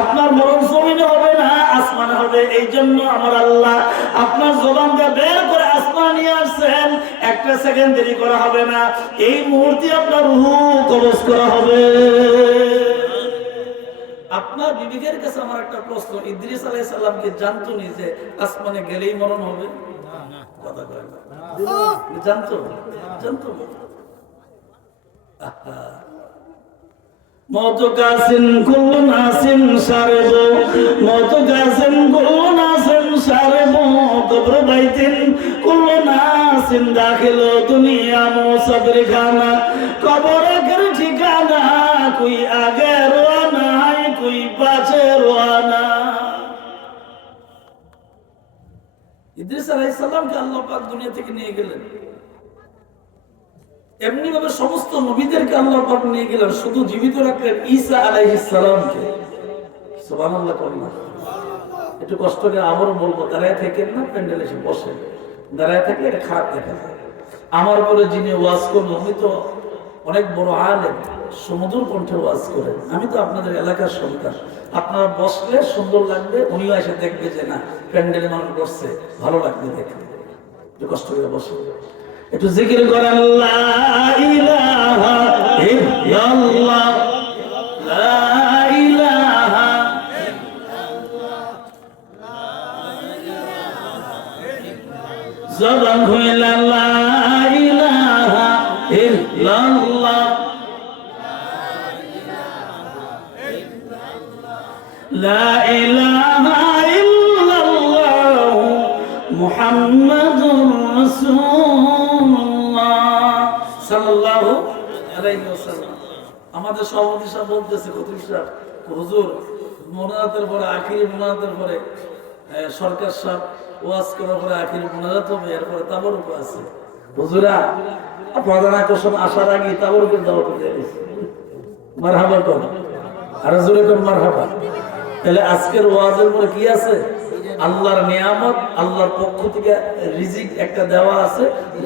আপনার মরণ জমিনে হবে না, আসমানে হবে। এই জন্য আমার আল্লাহ আপনার জবান দিয়ে বের করে আসমানে নিয়ে আসছেন, একটা সেকেন্ড দেরি করা হবে না, এই মুহূর্তে আপনার রূহ কবজ করা হবে। আপনার বিবেকের কাছে আমার একটা প্রশ্ন, ইদ্রিস আলাইহিস সালামকে জানতো নি যে আসমানে গেলেই মরণ হবে? কথা কয় না, জানতো? জানতো। মওত কাসিন কুল্লু নাসিন শারিবু, মওত কাসিন কুল্লু নাসিন শারিবু, কবর বাইতিন কুল্লু নাসিন দাখিলু, দুনিয়া মুসাফির খানা, কবর এর ঠিকানা, কোই আগে রওনা হয় কোই পাছে রওনা। ইদ্রিস আলাইহিস সালামকে আল্লাহ পাক দুনিয়া থেকে নিয়ে গেলেন, এমনি ভাবে সমস্ত নবীদেরকে আল্লাহ পাক নিয়ে গেলেন, শুধু জীবিত রাখলেন ঈসা আলাইহিস সালামকে। সুবহানাল্লাহ বলেন। একটু কষ্ট করে আবারও বলবো, দাঁড়ায় থাকেন না, প্যান্ডেলে এসে বসেন, দাঁড়ায় থাকলে এটা খারাপ দেখা যায়। আমার পরে যিনি ওয়াজ করবেন উনি তো অনেক বড় আলেম, সুমধুর কণ্ঠে ওয়াজ করেন, আমি তো আপনাদের এলাকার সন্তান, আপনারা বসলে সুন্দর লাগবে, উনিও এসে দেখবে যে না প্যান্ডেলে মানুষ বসছে, ভালো লাগবে দেখবে। একটু কষ্ট করে বসে একটু জিকির করেন, লা ইলাহা ইল্লাল্লাহ, লা ইলাহা ইল্লাল্লাহ, জবান হইলা লা ইলাহা ইল্লাল্লাহ, লা ইলাহা ইল্লাল্লাহ, মুহাম্মাদুর রাসূলুল্লাহ সাল্লাল্লাহু আলাইহি ওয়াসাল্লাম। আমাদের সভাপতি সাহেব বলতেছে, খতিব সাহেব, হুজুর মুনাজাতের পরে, আখিরি মুনাজাতের পরে সরকার সাহেব ওয়াজ করার পরে আখিরি মুনাজাত হবে, এরপরে তাবারুক আছে। হুজুরা প্রধান আকর্ষণ আসার আগে তাবারুকের দাওয়াত দিয়ে দিয়েছে। মারহাবা কর, আর জোরে কর মারহাবা। তাহলে আজকের ওয়াজের পরে কি আছে? আল্লাহর নিয়ামত, আল্লাহর পক্ষ থেকে রিজিক একটা দেওয়া আছে,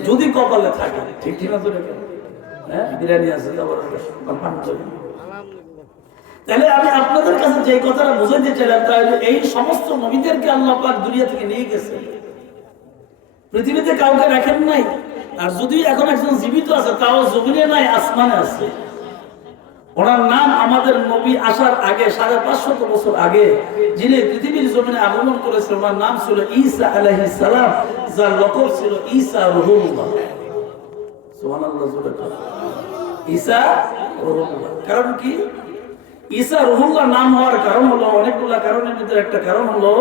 যদি কপালে থাকে। ঠিক ঠিক আছে, হ্যাঁ বিরিয়ানি আছে, তাহলে আমি আপনাদের কাছে যে কথাটা বুঝাইতে চাইলাম, তাহলে এই সমস্ত নবীদেরকে আল্লাহ পাক দুনিয়া থেকে নিয়ে গেছে, পৃথিবীতে কাউকে রাখেন নাই। আর যদি এখন একজন জীবিত আছে তাও জমিনে নাই, আসমানে আছে। ওনার নাম আমাদের নবী আসার আগে 550 বছর আগে যিনি পৃথিবীর জমিনে আগমন করেছিলেন, ওনার নাম ছিল ঈসা আলাইহিস সালাম, যার লকব ছিল ঈসা রুহুল্লাহ। সুবহানাল্লাহ। ঈসা রুহুল্লাহ কারণ কি? ঈসা রুহুল্লাহ নাম হওয়ার কারণ হলো, অনেকগুলা কারণের ভিতরে একটা কারণ হলো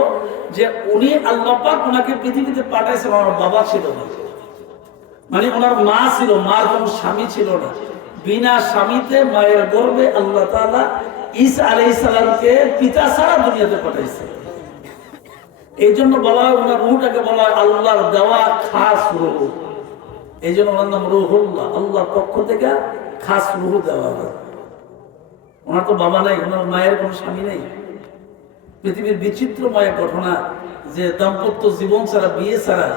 যে উনি আল্লাহ পাক ওনাকে পৃথিবীতে পাঠাইছেন, ওনার বাবা ছিল না, মানে ওনার মা ছিল, মার কোনো স্বামী ছিল না। বিনা স্বামীতে মায়ের গর্ভে আল্লাহ তাআলা ঈসা আলাইহিস সালামকে পিতা ছাড়া দুনিয়াতে পাঠাইছে। এই জন্য বলা হয় ওনার রূহটাকে বলা হয় আল্লাহর দেওয়া খাস রূহ। এই জন্য ওনার নাম রুহুল্লাহ, আল্লাহর পক্ষ থেকে খাস রূহ দেওয়া হয়। ওনার তো বাবা নাই, ওনার মায়ের কোনো স্বামী নেই। পৃথিবীর বিচিত্রময় ঘটনা যে দাম্পত্য জীবন ছাড়া, বিয়ে ছাড়া,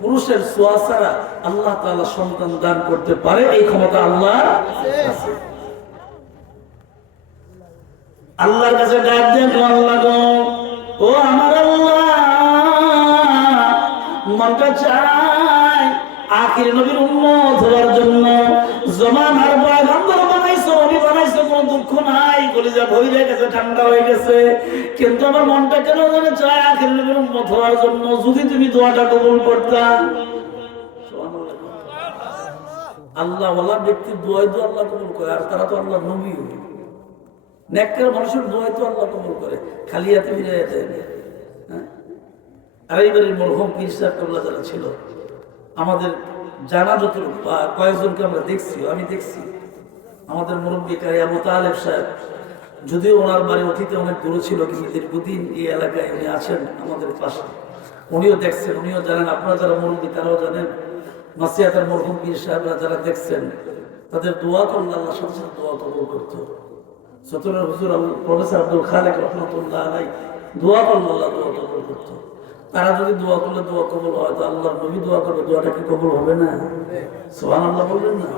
পুরুষের ছোঁয়া ছাড়া আল্লাহ তাআলা সন্তান দান করতে পারে, এই ক্ষমতা আল্লাহর আছে। আল্লাহর কাছে ডাক দেন, আল্লাহ গো, ও আমার আল্লাহ, মনটা চায় আখির নবীর উম্মত হওয়ার জন্য। জমানার পয়গম্বর বানাইছো, নবী বানাইছো, কোনো দুঃখ নাই, কলিজা ভরে গেছে, ঠান্ডা হয়ে গেছে, কিন্তু আমার মনটা কেন জানে চায় আখির নবীর উম্মত হওয়ার জন্য। যদি তুমি দোয়াটা কবুল করতা। আল্লাহ ওয়ালা ব্যক্তির দোয়াই তো আল্লাহ কবুল করে, আর তারা তো আল্লাহ নবী। নেককার মানুষের দোয়াই তো আল্লাহ কবুল করে, খালি হাতে ফিরে যায় না। আর এইবারের মরহুম পীর সাহেব কেবলা যারা ছিল, আমাদের জানা যত কয়েকজনকে আমরা দেখছি, আমি দেখছি। আমাদের মুরব্বী কারি আবু তালেব সাহেব, যদিও ওনার বাড়ি অতীতে অনেক দূরে ছিল, কিন্তু দীর্ঘদিন এই এলাকায় উনি আছেন আমাদের পাশে। উনিও দেখছেন, উনিও জানেন, আপনারা যারা মুরব্বী তারাও জানেন। মাসিয়াতের মরহুম পীর সাহেবরা যারা দেখছেন, তাদের দোয়া করলে আল্লাহ সাথে সাথে দোয়া কবুল করতো। সতরের হুজুর প্রফেসর আব্দুল খালেক রহমতুল্লাহ আলাই দোয়া করলে আল্লাহ দোয়া কবুল করতো। তারা যদি দোয়া করলে দোয়া কবুল হয়, তো আল্লাহর নবী দোয়া করলে দোয়াটা কি কবুল হবে না? সুবহানাল্লাহ বলবেন না?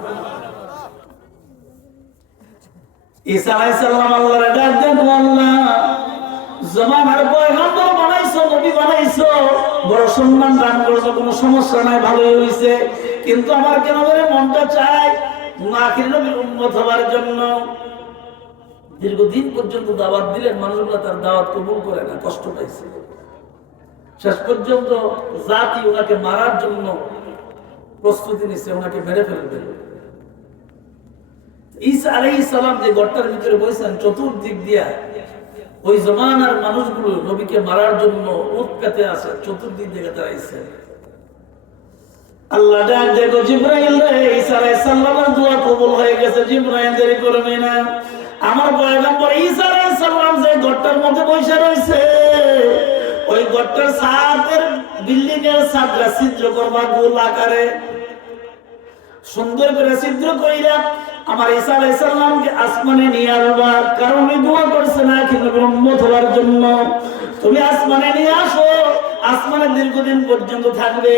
ঈসা আলাইহিস সালাম আল্লাহর ডাক দেন, আল্লাহ জমানার পয়গম্বর বানাইছো, নবী বানাইছো, বড় সম্মান দান করছো, কোনো সমস্যা নাই, ভালোই হইছে, কিন্তু আমার কেন করে মনটা চায় আখির নবীর উম্মত হওয়ার জন্য। দীর্ঘদিন পর্যন্ত দাওয়াত দিলেন, মানুষগুলো তার দাওয়াত কবুল করে না, কষ্ট পাইছে। শেষ পর্যন্ত জাতি ওনাকে মারার জন্য প্রস্তুতি নিচ্ছে, ওনাকে মেরে ফেলবে। ঈসা আলাইহিস সালাম যে গর্তের ভিতরে বসেছেন, চতুর্দিক দিয়া ওই জমানার মানুষগুলো নবীকে মারার জন্য উঠ পেতে আছে, চতুর্দিক দিকে দাঁড়াইছে। আল্লাহ ডাক দেখো, জিবরাইল রে, ঈসা আলাইহিস সালামের দোয়া কবুল হয়ে গেছে, জিবরাইল দেরি করবে না। আমার পয়গম্বর ঈসা আলাইহিস সালাম যে গর্তের মধ্যে বসে রয়েছে, ওই গর্তের ছাদের বিল্ডিং এর ছাদরা ছিদ্র করবা, গোল আকারে সুন্দর করে ছিদ্র কইরা আমার ঈসা আলাইহিস সালামকে আসমানে নিয়ে আসবা। কারণ উনি দোয়া করছে না কিন্তু উম্মত হওয়ার জন্য। তুমি আসমানে নিয়ে আসো, আসমানে দীর্ঘদিন পর্যন্ত থাকবে।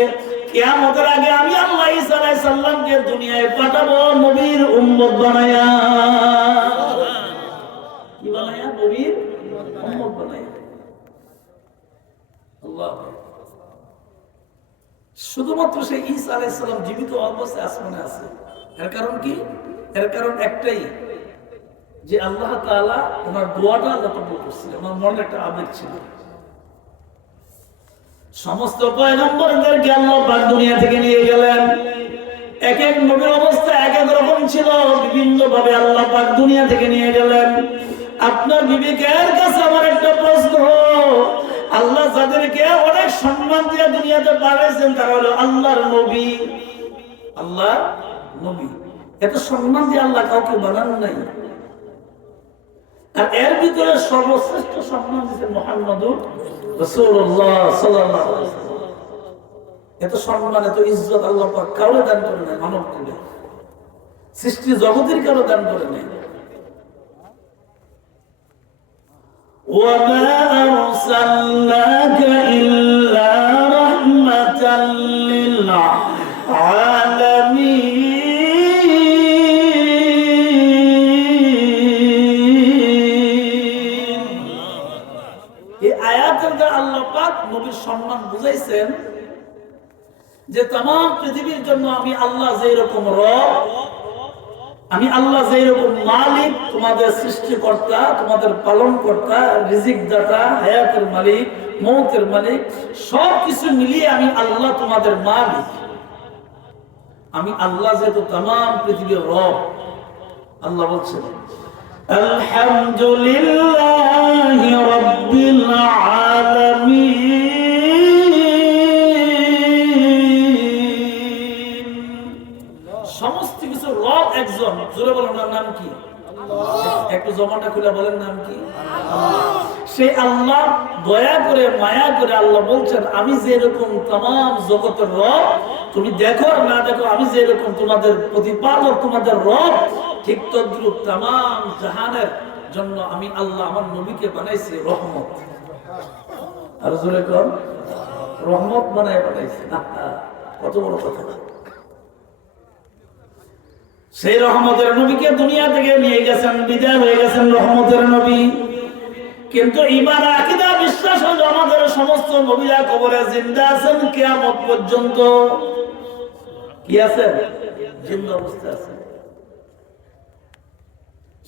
কিয়ামতের আগে আমি আল্লাহ ঈসা আলাইহিস সালামকে দুনিয়ায় পাঠাবো নবীর উম্মত বানায়া। কি বানায়া? নবীর উম্মত বানায়া। আল্লাহ, শুধুমাত্র সেই ঈসা আলাইহিস সালাম জীবিত অবস্থায় আসমানে আছে। এর কারণ কি? এর কারণ একটাই, যে আল্লাহ তাআলা ওনার দোয়াটা আল্লাহ কবুল করছিলেন, ওনার মনে একটা আবেগ ছিল। সমস্ত পয়গম্বরদেরকে আল্লাহ পাক দুনিয়া থেকে নিয়ে গেলেন, এক এক নবীর অবস্থা এক এক রকম ছিল, বিভিন্ন ভাবে আল্লাহ পাক দুনিয়া থেকে নিয়ে গেলেন। আপনার বিবেকের কাছে আমার একটা প্রশ্ন, আল্লাহ যাদেরকে অনেক সম্মান দিয়ে দুনিয়াতে পাঠিয়েছেন তারা হলো আল্লাহর নবী। আল্লাহ নবী, এত সম্মান দিয়ে আল্লাহ কাউকে বানান নাই। আর এর ভিতরে সর্বশ্রেষ্ঠ সম্মান দিয়েছেন মুহাম্মদুর রাসূলুল্লাহ সাল্লাল্লাহু আলাইহি ওয়াসাল্লাম। এত সম্মান, এত ইজ্জত আল্লাহ পাক কাউকে দান করে নাই, মানব কুলে সৃষ্টি জগতের কাউকে দান করে নাই। وَمَا أَرْسَلْنَاكَ إِلَّا رَحْمَةً لِلْعَالَمِينَ। এই আয়াতের দ্বারা আল্লাহ পাক নবীর সম্মান বুঝাইছেন যে तमाम পৃথিবীর জন্য আমি আল্লাহ যেই রকম রব, আমি আল্লাহ যেই রকম মালিক, তোমাদের সৃষ্টিকর্তা, তোমাদের পালনকর্তা, রিজিক দাতা, হায়াতের মালিক, মৌতের মালিক, সবকিছু মিলিয়ে আমি আল্লাহ তোমাদের মালিক। আমি আল্লাহ যেহেতু तमाम পৃথিবীর রব, আল্লাহ বলছেন আলহামদুলিল্লাহি রাব্বিল আলামিন। সমস্ত কিছু রব একজন, জোরে বলেন না, নাম কি? একটু জবানটা খুলে বলেন নাম কি? সেই আল্লাহ দয়া করে মায়া করে আল্লাহ বলছেন আমি যেরকম तमाम জগতের রব, তুমি দেখো আর না দেখো, আমি যেরকম তোমাদের প্রতিপালক, তোমাদের রব, ঠিক তদ্রূপ तमाम জাহানের জন্য আমি আল্লাহ আমার নবীকে বানাইছি রহমত। আর জোরে কোন রহমত বানাইছি, কত বড় কথা। সেই রহমতের নবীকে দুনিয়া থেকে নিয়ে গেছেন, বিদায় হয়ে গেছেন রহমতের নবী। কিন্তু ঈমান আকীদা বিশ্বাস হলো আমাদের সমস্ত নবীরা কবরে জিন্দা আছেন, কিয়ামত পর্যন্ত কি আছেন? জিন্দা অবস্থায় আছেন।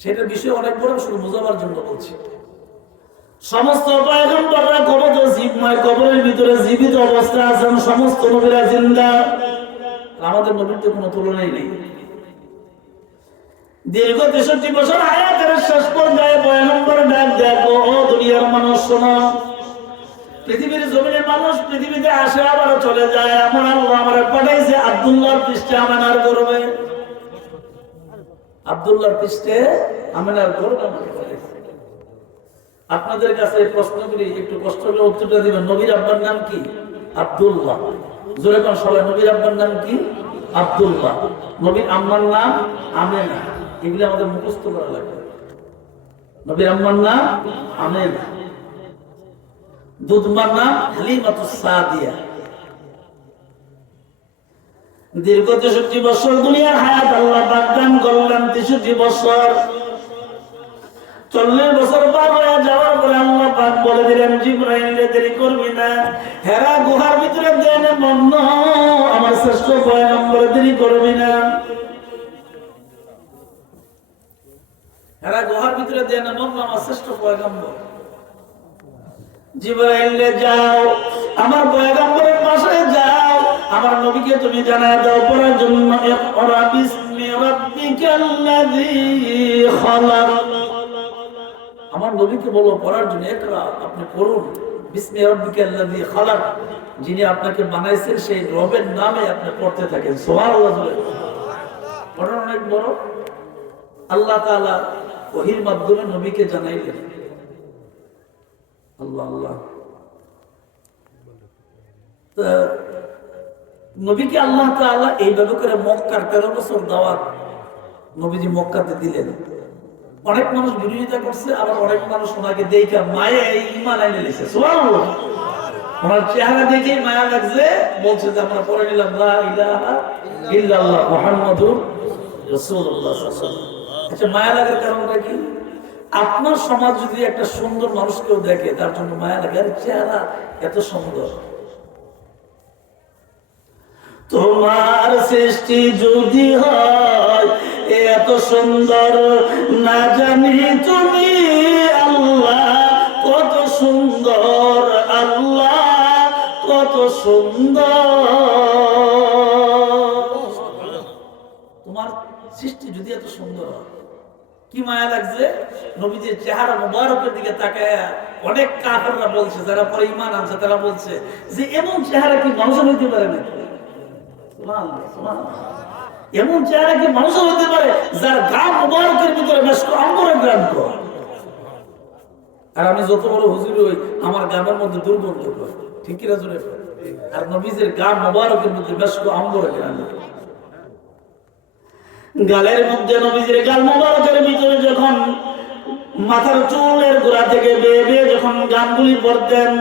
সেটা বিষয় অনেক বড়, শুধু বোঝাবার জন্য বলছি। সমস্ত পয়গম্বররা কবরে জীবময়, কবরের ভিতরে জীবিত অবস্থায় আছেন, সমস্ত নবীরা জিন্দা। আমাদের নবীর তো কোনো তুলনাই নেই। দীর্ঘ 63 বছর হায়াতের শেষ পর্যায়ে পয়গম্বর ডাক দেখো, ও দুনিয়ার মানুষ শোনো, পৃথিবীর জমিনে মানুষ পৃথিবীতে আসে আবার চলে যায়, আমার আল্লাহ আমারে পাঠাইছে আব্দুল্লাহর পৃষ্ঠে আমেনার করবে। আব্দুল্লাহর পৃষ্ঠে আমেনার করবে আমাকে পাঠাইছে। আপনাদের কাছে এই প্রশ্নগুলি একটু কষ্ট করে উত্তরটা দিবেন। নবীর আব্বার নাম কি? আব্দুল্লাহ। জোরে কোন সবাই, নবীর আব্বার নাম কি? আব্দুল্লাহ। নবীর আম্মার নাম আমেনা। এগুলি আমাদের মুখস্থ করা লাগবে। নবীর আম্মার নাম আমেনা, দুধমার নাম হালিমাতুস সাদিয়া। দীর্ঘ 63 বছর দুনিয়ার হায়াত আল্লাহ পাক দান করলেন। 63 বছর, 40 বছর পার হয়ে যাওয়ার পরে আল্লাহ পাক বলে দিলেন জিবরাইল, দেরি করবি না, হেরা গুহার ভিতরে দেনে মগ্ন আমার শ্রেষ্ঠ পয়গম্বর, দেরি করবি না। হেরা গুহার ভিতরে দেনে মগ্ন আমার শ্রেষ্ঠ পয়গম্বর। জিবরাইল, যাও আমার পয়গম্বরের পাশে যাও, আমার নবীকে তুমি জানায় দাও পড়ার জন্য, ইকরা বিসমি রাব্বিকাল্লাযী খালাক। আমার নবীকে বলো পড়ার জন্য, ইকরা, আপনি পড়ুন, বিসমি রাব্বিকাল্লাযী খালাক, যিনি আপনাকে বানাইছেন সেই রবের নামে আপনি পড়তে থাকেন। সুবহানাল্লাহ। পড়ার অনেক বড়। আল্লাহ তাআলা ওহীর মাধ্যমে নবীকে জানাইলেন। আল্লাহ আল্লাহ। নবীকে আল্লাহ তাআলা এইভাবে করে মক্কার 13 বছর দাওয়াত নবীজি মক্কাতে দিলেন। অনেক মানুষ বিরোধিতা করছে, আবার অনেক মানুষ ওনাকে দেখে মায়া ঈমান এনে নিয়েছে। সুবহানাল্লাহ। ওনার চেহারা দেখে মায়া লাগছে, বলছে যে আমরা পড়ে নিলাম লা ইলাহা ইল্লাল্লাহ মুহাম্মাদুর রাসূলুল্লাহ সাল্লাল্লাহু আলাইহি ওয়াসাল্লাম। আচ্ছা, মায়া লাগার কারণটা কি? আপনার সমাজ যদি একটা সুন্দর মানুষকেও দেখে, তার জন্য মায়া লাগে, আর চেহারা এত সুন্দর। তোমার সৃষ্টি যদি হয় এত সুন্দর, না জানি তুমি আল্লাহ কত সুন্দর, আল্লাহ কত সুন্দর। তোমার সৃষ্টি যদি এত সুন্দর, কি মায়া লাগছে। নবীজির চেহারা মুবারকের দিকে তাকায় অনেক কাফেররা বলছে, যারা পরে ঈমান আনছে তারা বলছে যে এমন চেহারা কি মানুষের হইতে পারে নাকি? সুবহানাল্লাহ, সুবহানাল্লাহ। এমন চেহারা কি মানুষের হইতে পারে যার গা মুবারকের ভিতরে বেশ অম্বরের গ্রান্ত। আর আমি যত বড় হুজুর হই, আমার গামের মধ্যে দুর্গন্ধ হয়, ঠিক কি না জোরে? আর নবীজির গা মুবারকের মধ্যে বেশ অম্বরের গ্রান্ত। গালের মধ্যে নবীজির গাল মুবারকের ভিতরে যখন মাথার চুলের গোড়া থেকে বেয়ে বেয়ে যখন গানগুলি পড়তেন,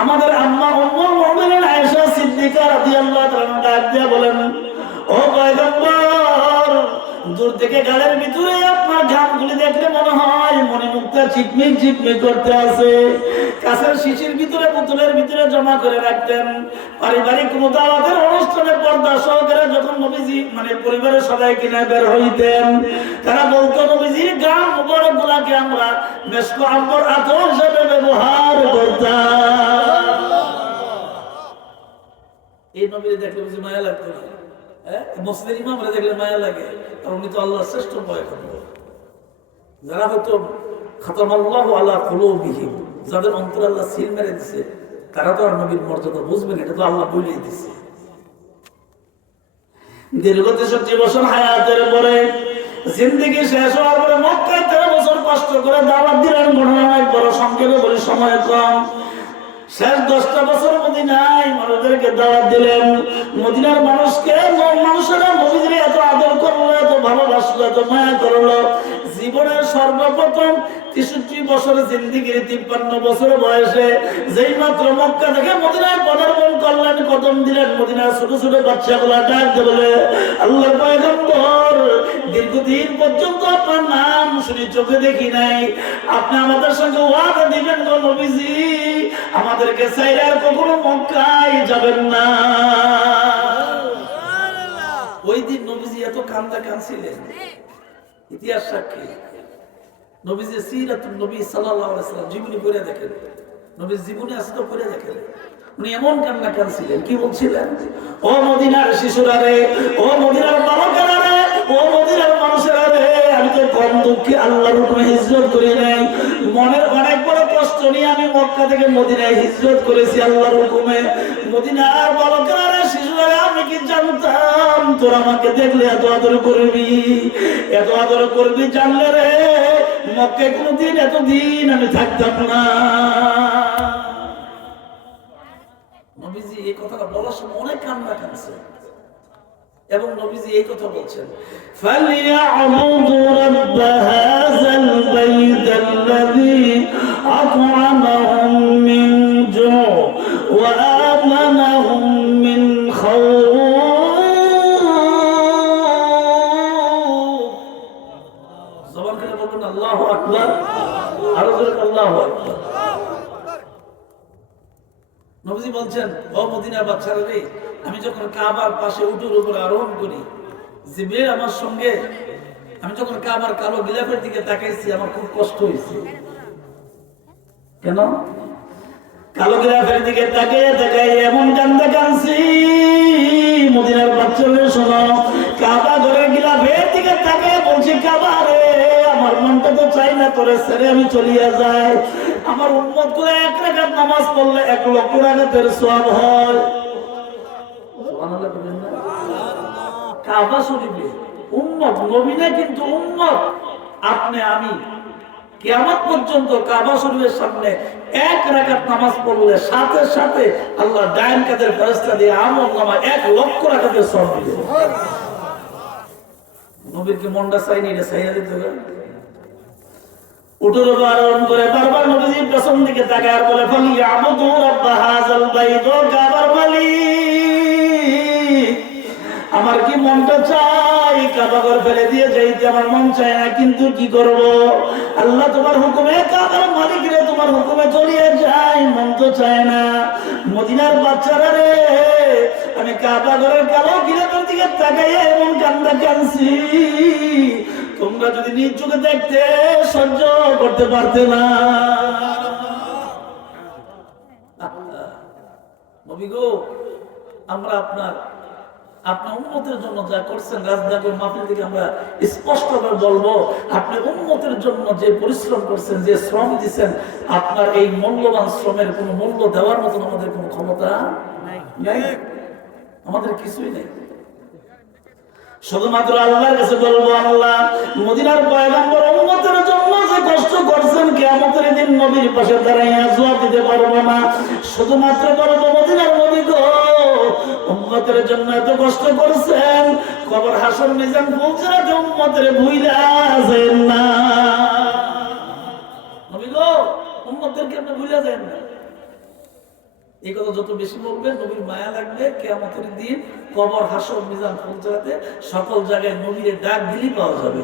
আমাদের আম্মা উম্মুল মুমিনিন আয়েশা সিদ্দিকা রাদিয়াল্লাহু তাআলা ডাক দিয়ে বলেন, ও পয়গম্বর, দূর থেকে গালের ভিতরে আপনার ঘামগুলি দেখলে মনে হয় মনে মুক্তা চিকমিক চিকমিক করতে আছে। কাছের শিশির ভিতরে বোতলের ভিতরে জমা করে রাখতেন। পারিবারিক কোনো দাওয়াতের অনুষ্ঠানে পর্দা সহকারে যখন নবীজি মানে পরিবারের সবাই কিনে বের হইতেন, তারা বলতো নবীজির গাম মুবারক গুলাকে আমরা মেশক আম্বর আতর হিসেবে ব্যবহার করতাম। এই নবীরে দেখলে বুঝি মায়া লাগতো না? মুসলিম ইমামরা দেখলে মায়া লাগে, কারণ উনি তো আল্লাহর শ্রেষ্ঠ পয়গম্বর। যারা হয়তো খাতামাল্লাহু আলা কুলুবিহিম, যাদের অন্তরে আল্লাহ সিল মেরে দিছে, তারা তো আর নবীর মর্যাদা বুঝবেন, এটা তো আল্লাহ বলেই দিছে। দীর্ঘ 63 বছর হায়াতের পরে জিন্দেগি শেষ হওয়ার পরে মক্কায় 13 বছর কষ্ট করে দাওয়াত দিলেন। ঘটনা অনেক বড়, সংক্ষেপে বলি, সময় কম। শেষ 10টা বছর মদিনায় মানুষদেরকে দাওয়াত দিলেন। মদিনার মানুষেরা নবীজির এত আদর করলো, এত ভালোবাসলো, এত মায়া করলো। জীবনের সর্বপ্রথম 63 বছর জিন্দেগির 53 বছর বয়সে যেই মাত্র মক্কা থেকে মদিনায় পদার্পণ করলেন, কদম দিলেন, মদিনার ছোট ছোট বাচ্চাগুলা ডাক বলে, আল্লাহর পয়গম্বর, দীর্ঘদিন পর্যন্ত আপনার নাম শুনি, চোখে দেখি নাই। আপনি আমাদের সঙ্গে ওয়াদা দিবেন গো নবীজি, আমাদেরকে চাইলে আর কখনো মক্কায় যাবেন না। ওই দিন নবীজি এত কাঁদছিলেন, ইতিহাস সাক্ষী। নবীজি সিরাতুন নবী সাল্লাল্লাহু আলাইহি ওয়াসাল্লাম জীবনী পড়ে দেখেন, নবীর জীবনী আছে তো পড়ে দেখেন। উনি এমন কাঁদছিলেন, কি বলছিলেন? ও মদিনার শিশুরা রে, ও মদিনার বালকেরা রে, ও মদিনার মানুষেরা রে, আমি তো কম দুঃখে আল্লাহর হুকুমে হিজরত করি নাই। মনের অনেক বড় কষ্ট নিয়ে আমি মক্কা থেকে মদিনায় হিজরত করেছি আল্লাহর হুকুমে। মদিনার বালকেরা রে, শিশুরা রে, আমি কি জানতাম তোরা আমাকে দেখলে এত আদর করবি, এত আদর করবি। জানলে রে মক্কায় কোনদিন এতদিন আমি থাকতাম না। নবীজি এই কথাটা বলার সময় অনেক কান্না কাঁদছে, এবং নবীজি এই কথা বলছেন, ফালিয়া'বুদু রাব্ব হাযাল বাইতাল্লাযী আত'আমাহুম মিন জু' ওয়া আমানাহুম মিন খাউফ। জবান খুলে বলুন আল্লাহু আকবার, আরো জোরে আল্লাহু আকবার। নবীজি বলছেন, ও মদিনার বাচ্চারা রে, আমি যখন কাবার পাশে উটের উপরে আরোহণ করি, জিবরিল আমার সঙ্গে, আমি যখন কাবার কালো গিলাফের দিকে তাকাইছি, আমার খুব কষ্ট হয়েছে। কেন? কালো গিলাফের দিকে তাকাই এমন কাঁদছি, মদিনার বাচ্চাদের শোনো, কাবা ঘরের গিলাফের দিকে তাকাই বলছি, কাবা রে, আমার মনটা তো চাই না তোরে ছেড়ে আমি চলিয়া যাই। আমার উম্মত গুলো 1 রাকাত নামাজ পড়লে 1 লক্ষ রাকাতের সওয়াব হয়। সুবহানাল্লাহ বলেন না? কাবা শরীফে উম্মত, নবী না কিন্তু উম্মত, আপনি আমি কিয়ামত পর্যন্ত কাবা শরীফের সামনে 1 রাকাত নামাজ পড়লে সাথে সাথে আল্লাহ ডাইন কাদের ফেরেশতা দিয়ে আমলনামা 1 লক্ষ রাকাতের সওয়াব দিবে। নবীর কি মনটা চাইনি, এটা চাইয়া দিতে হবে। উটের উপর আরোহণ করে বারবার নবীজি পেছন দিকে তাকায় আর বলে, ফালিয়া'বুদু রাব্ব হাযাল বাইত, কাবার মালিক, আমার কি মনটা চাই কাবা ঘর ফেলে দিয়ে যাইতে, আমার মন চায় না, কিন্তু কি করব? আল্লাহ তোমার হুকুমে, কাবার মালিক রে, তোমার হুকুমে চলিয়ে যাই, মন তো চায় না। মদিনার বাচ্চারা রে, আমি কাবা ঘরের কালো গিলাফের দিকে তাকাই এমন কান্না কাঁদছি, তোমরা যদি নিজ চোখে দেখতে সহ্য করতে পারতে না। নবী গো, আমরা আপনার উম্মতের জন্য যা করছেন, রাজনগর মাহফিল থেকে আমরা স্পষ্টভাবে বলবো, আপনি উম্মতের জন্য যে পরিশ্রম করছেন, যে শ্রম দিচ্ছেন, আপনার এই মূল্যবান শ্রমের কোনো মূল্য দেওয়ার মতন আমাদের কোনো ক্ষমতা নাই, আমাদের কিছুই নেই। শুধুমাত্র আল্লাহর কাছে বলবো, আল্লাহ মদিনার পয়গম্বর উম্মতের জন্য যে কষ্ট করছেন, কিয়ামতের দিন নবীর পাশে দাঁড়াইয়া জবাব দিতে পারবো না। শুধুমাত্র বলবো, মদিনার নবী গো, উম্মতের জন্য এত কষ্ট করছেন, কবর হাসর মিজান পৌঁছাতে উম্মতের ভুইলা যাবেন না। নবী গো, উম্মতদেরকে আপনি ভুইলা যাবেন না। এই কথা যত বেশি বলবে নবীর মায়া লাগবে। কিয়ামতের দিন কবর, হাসর, মিজান, ফুলচরাতে সকল জায়গায় নবীর ডাক দিলেই পাওয়া যাবে।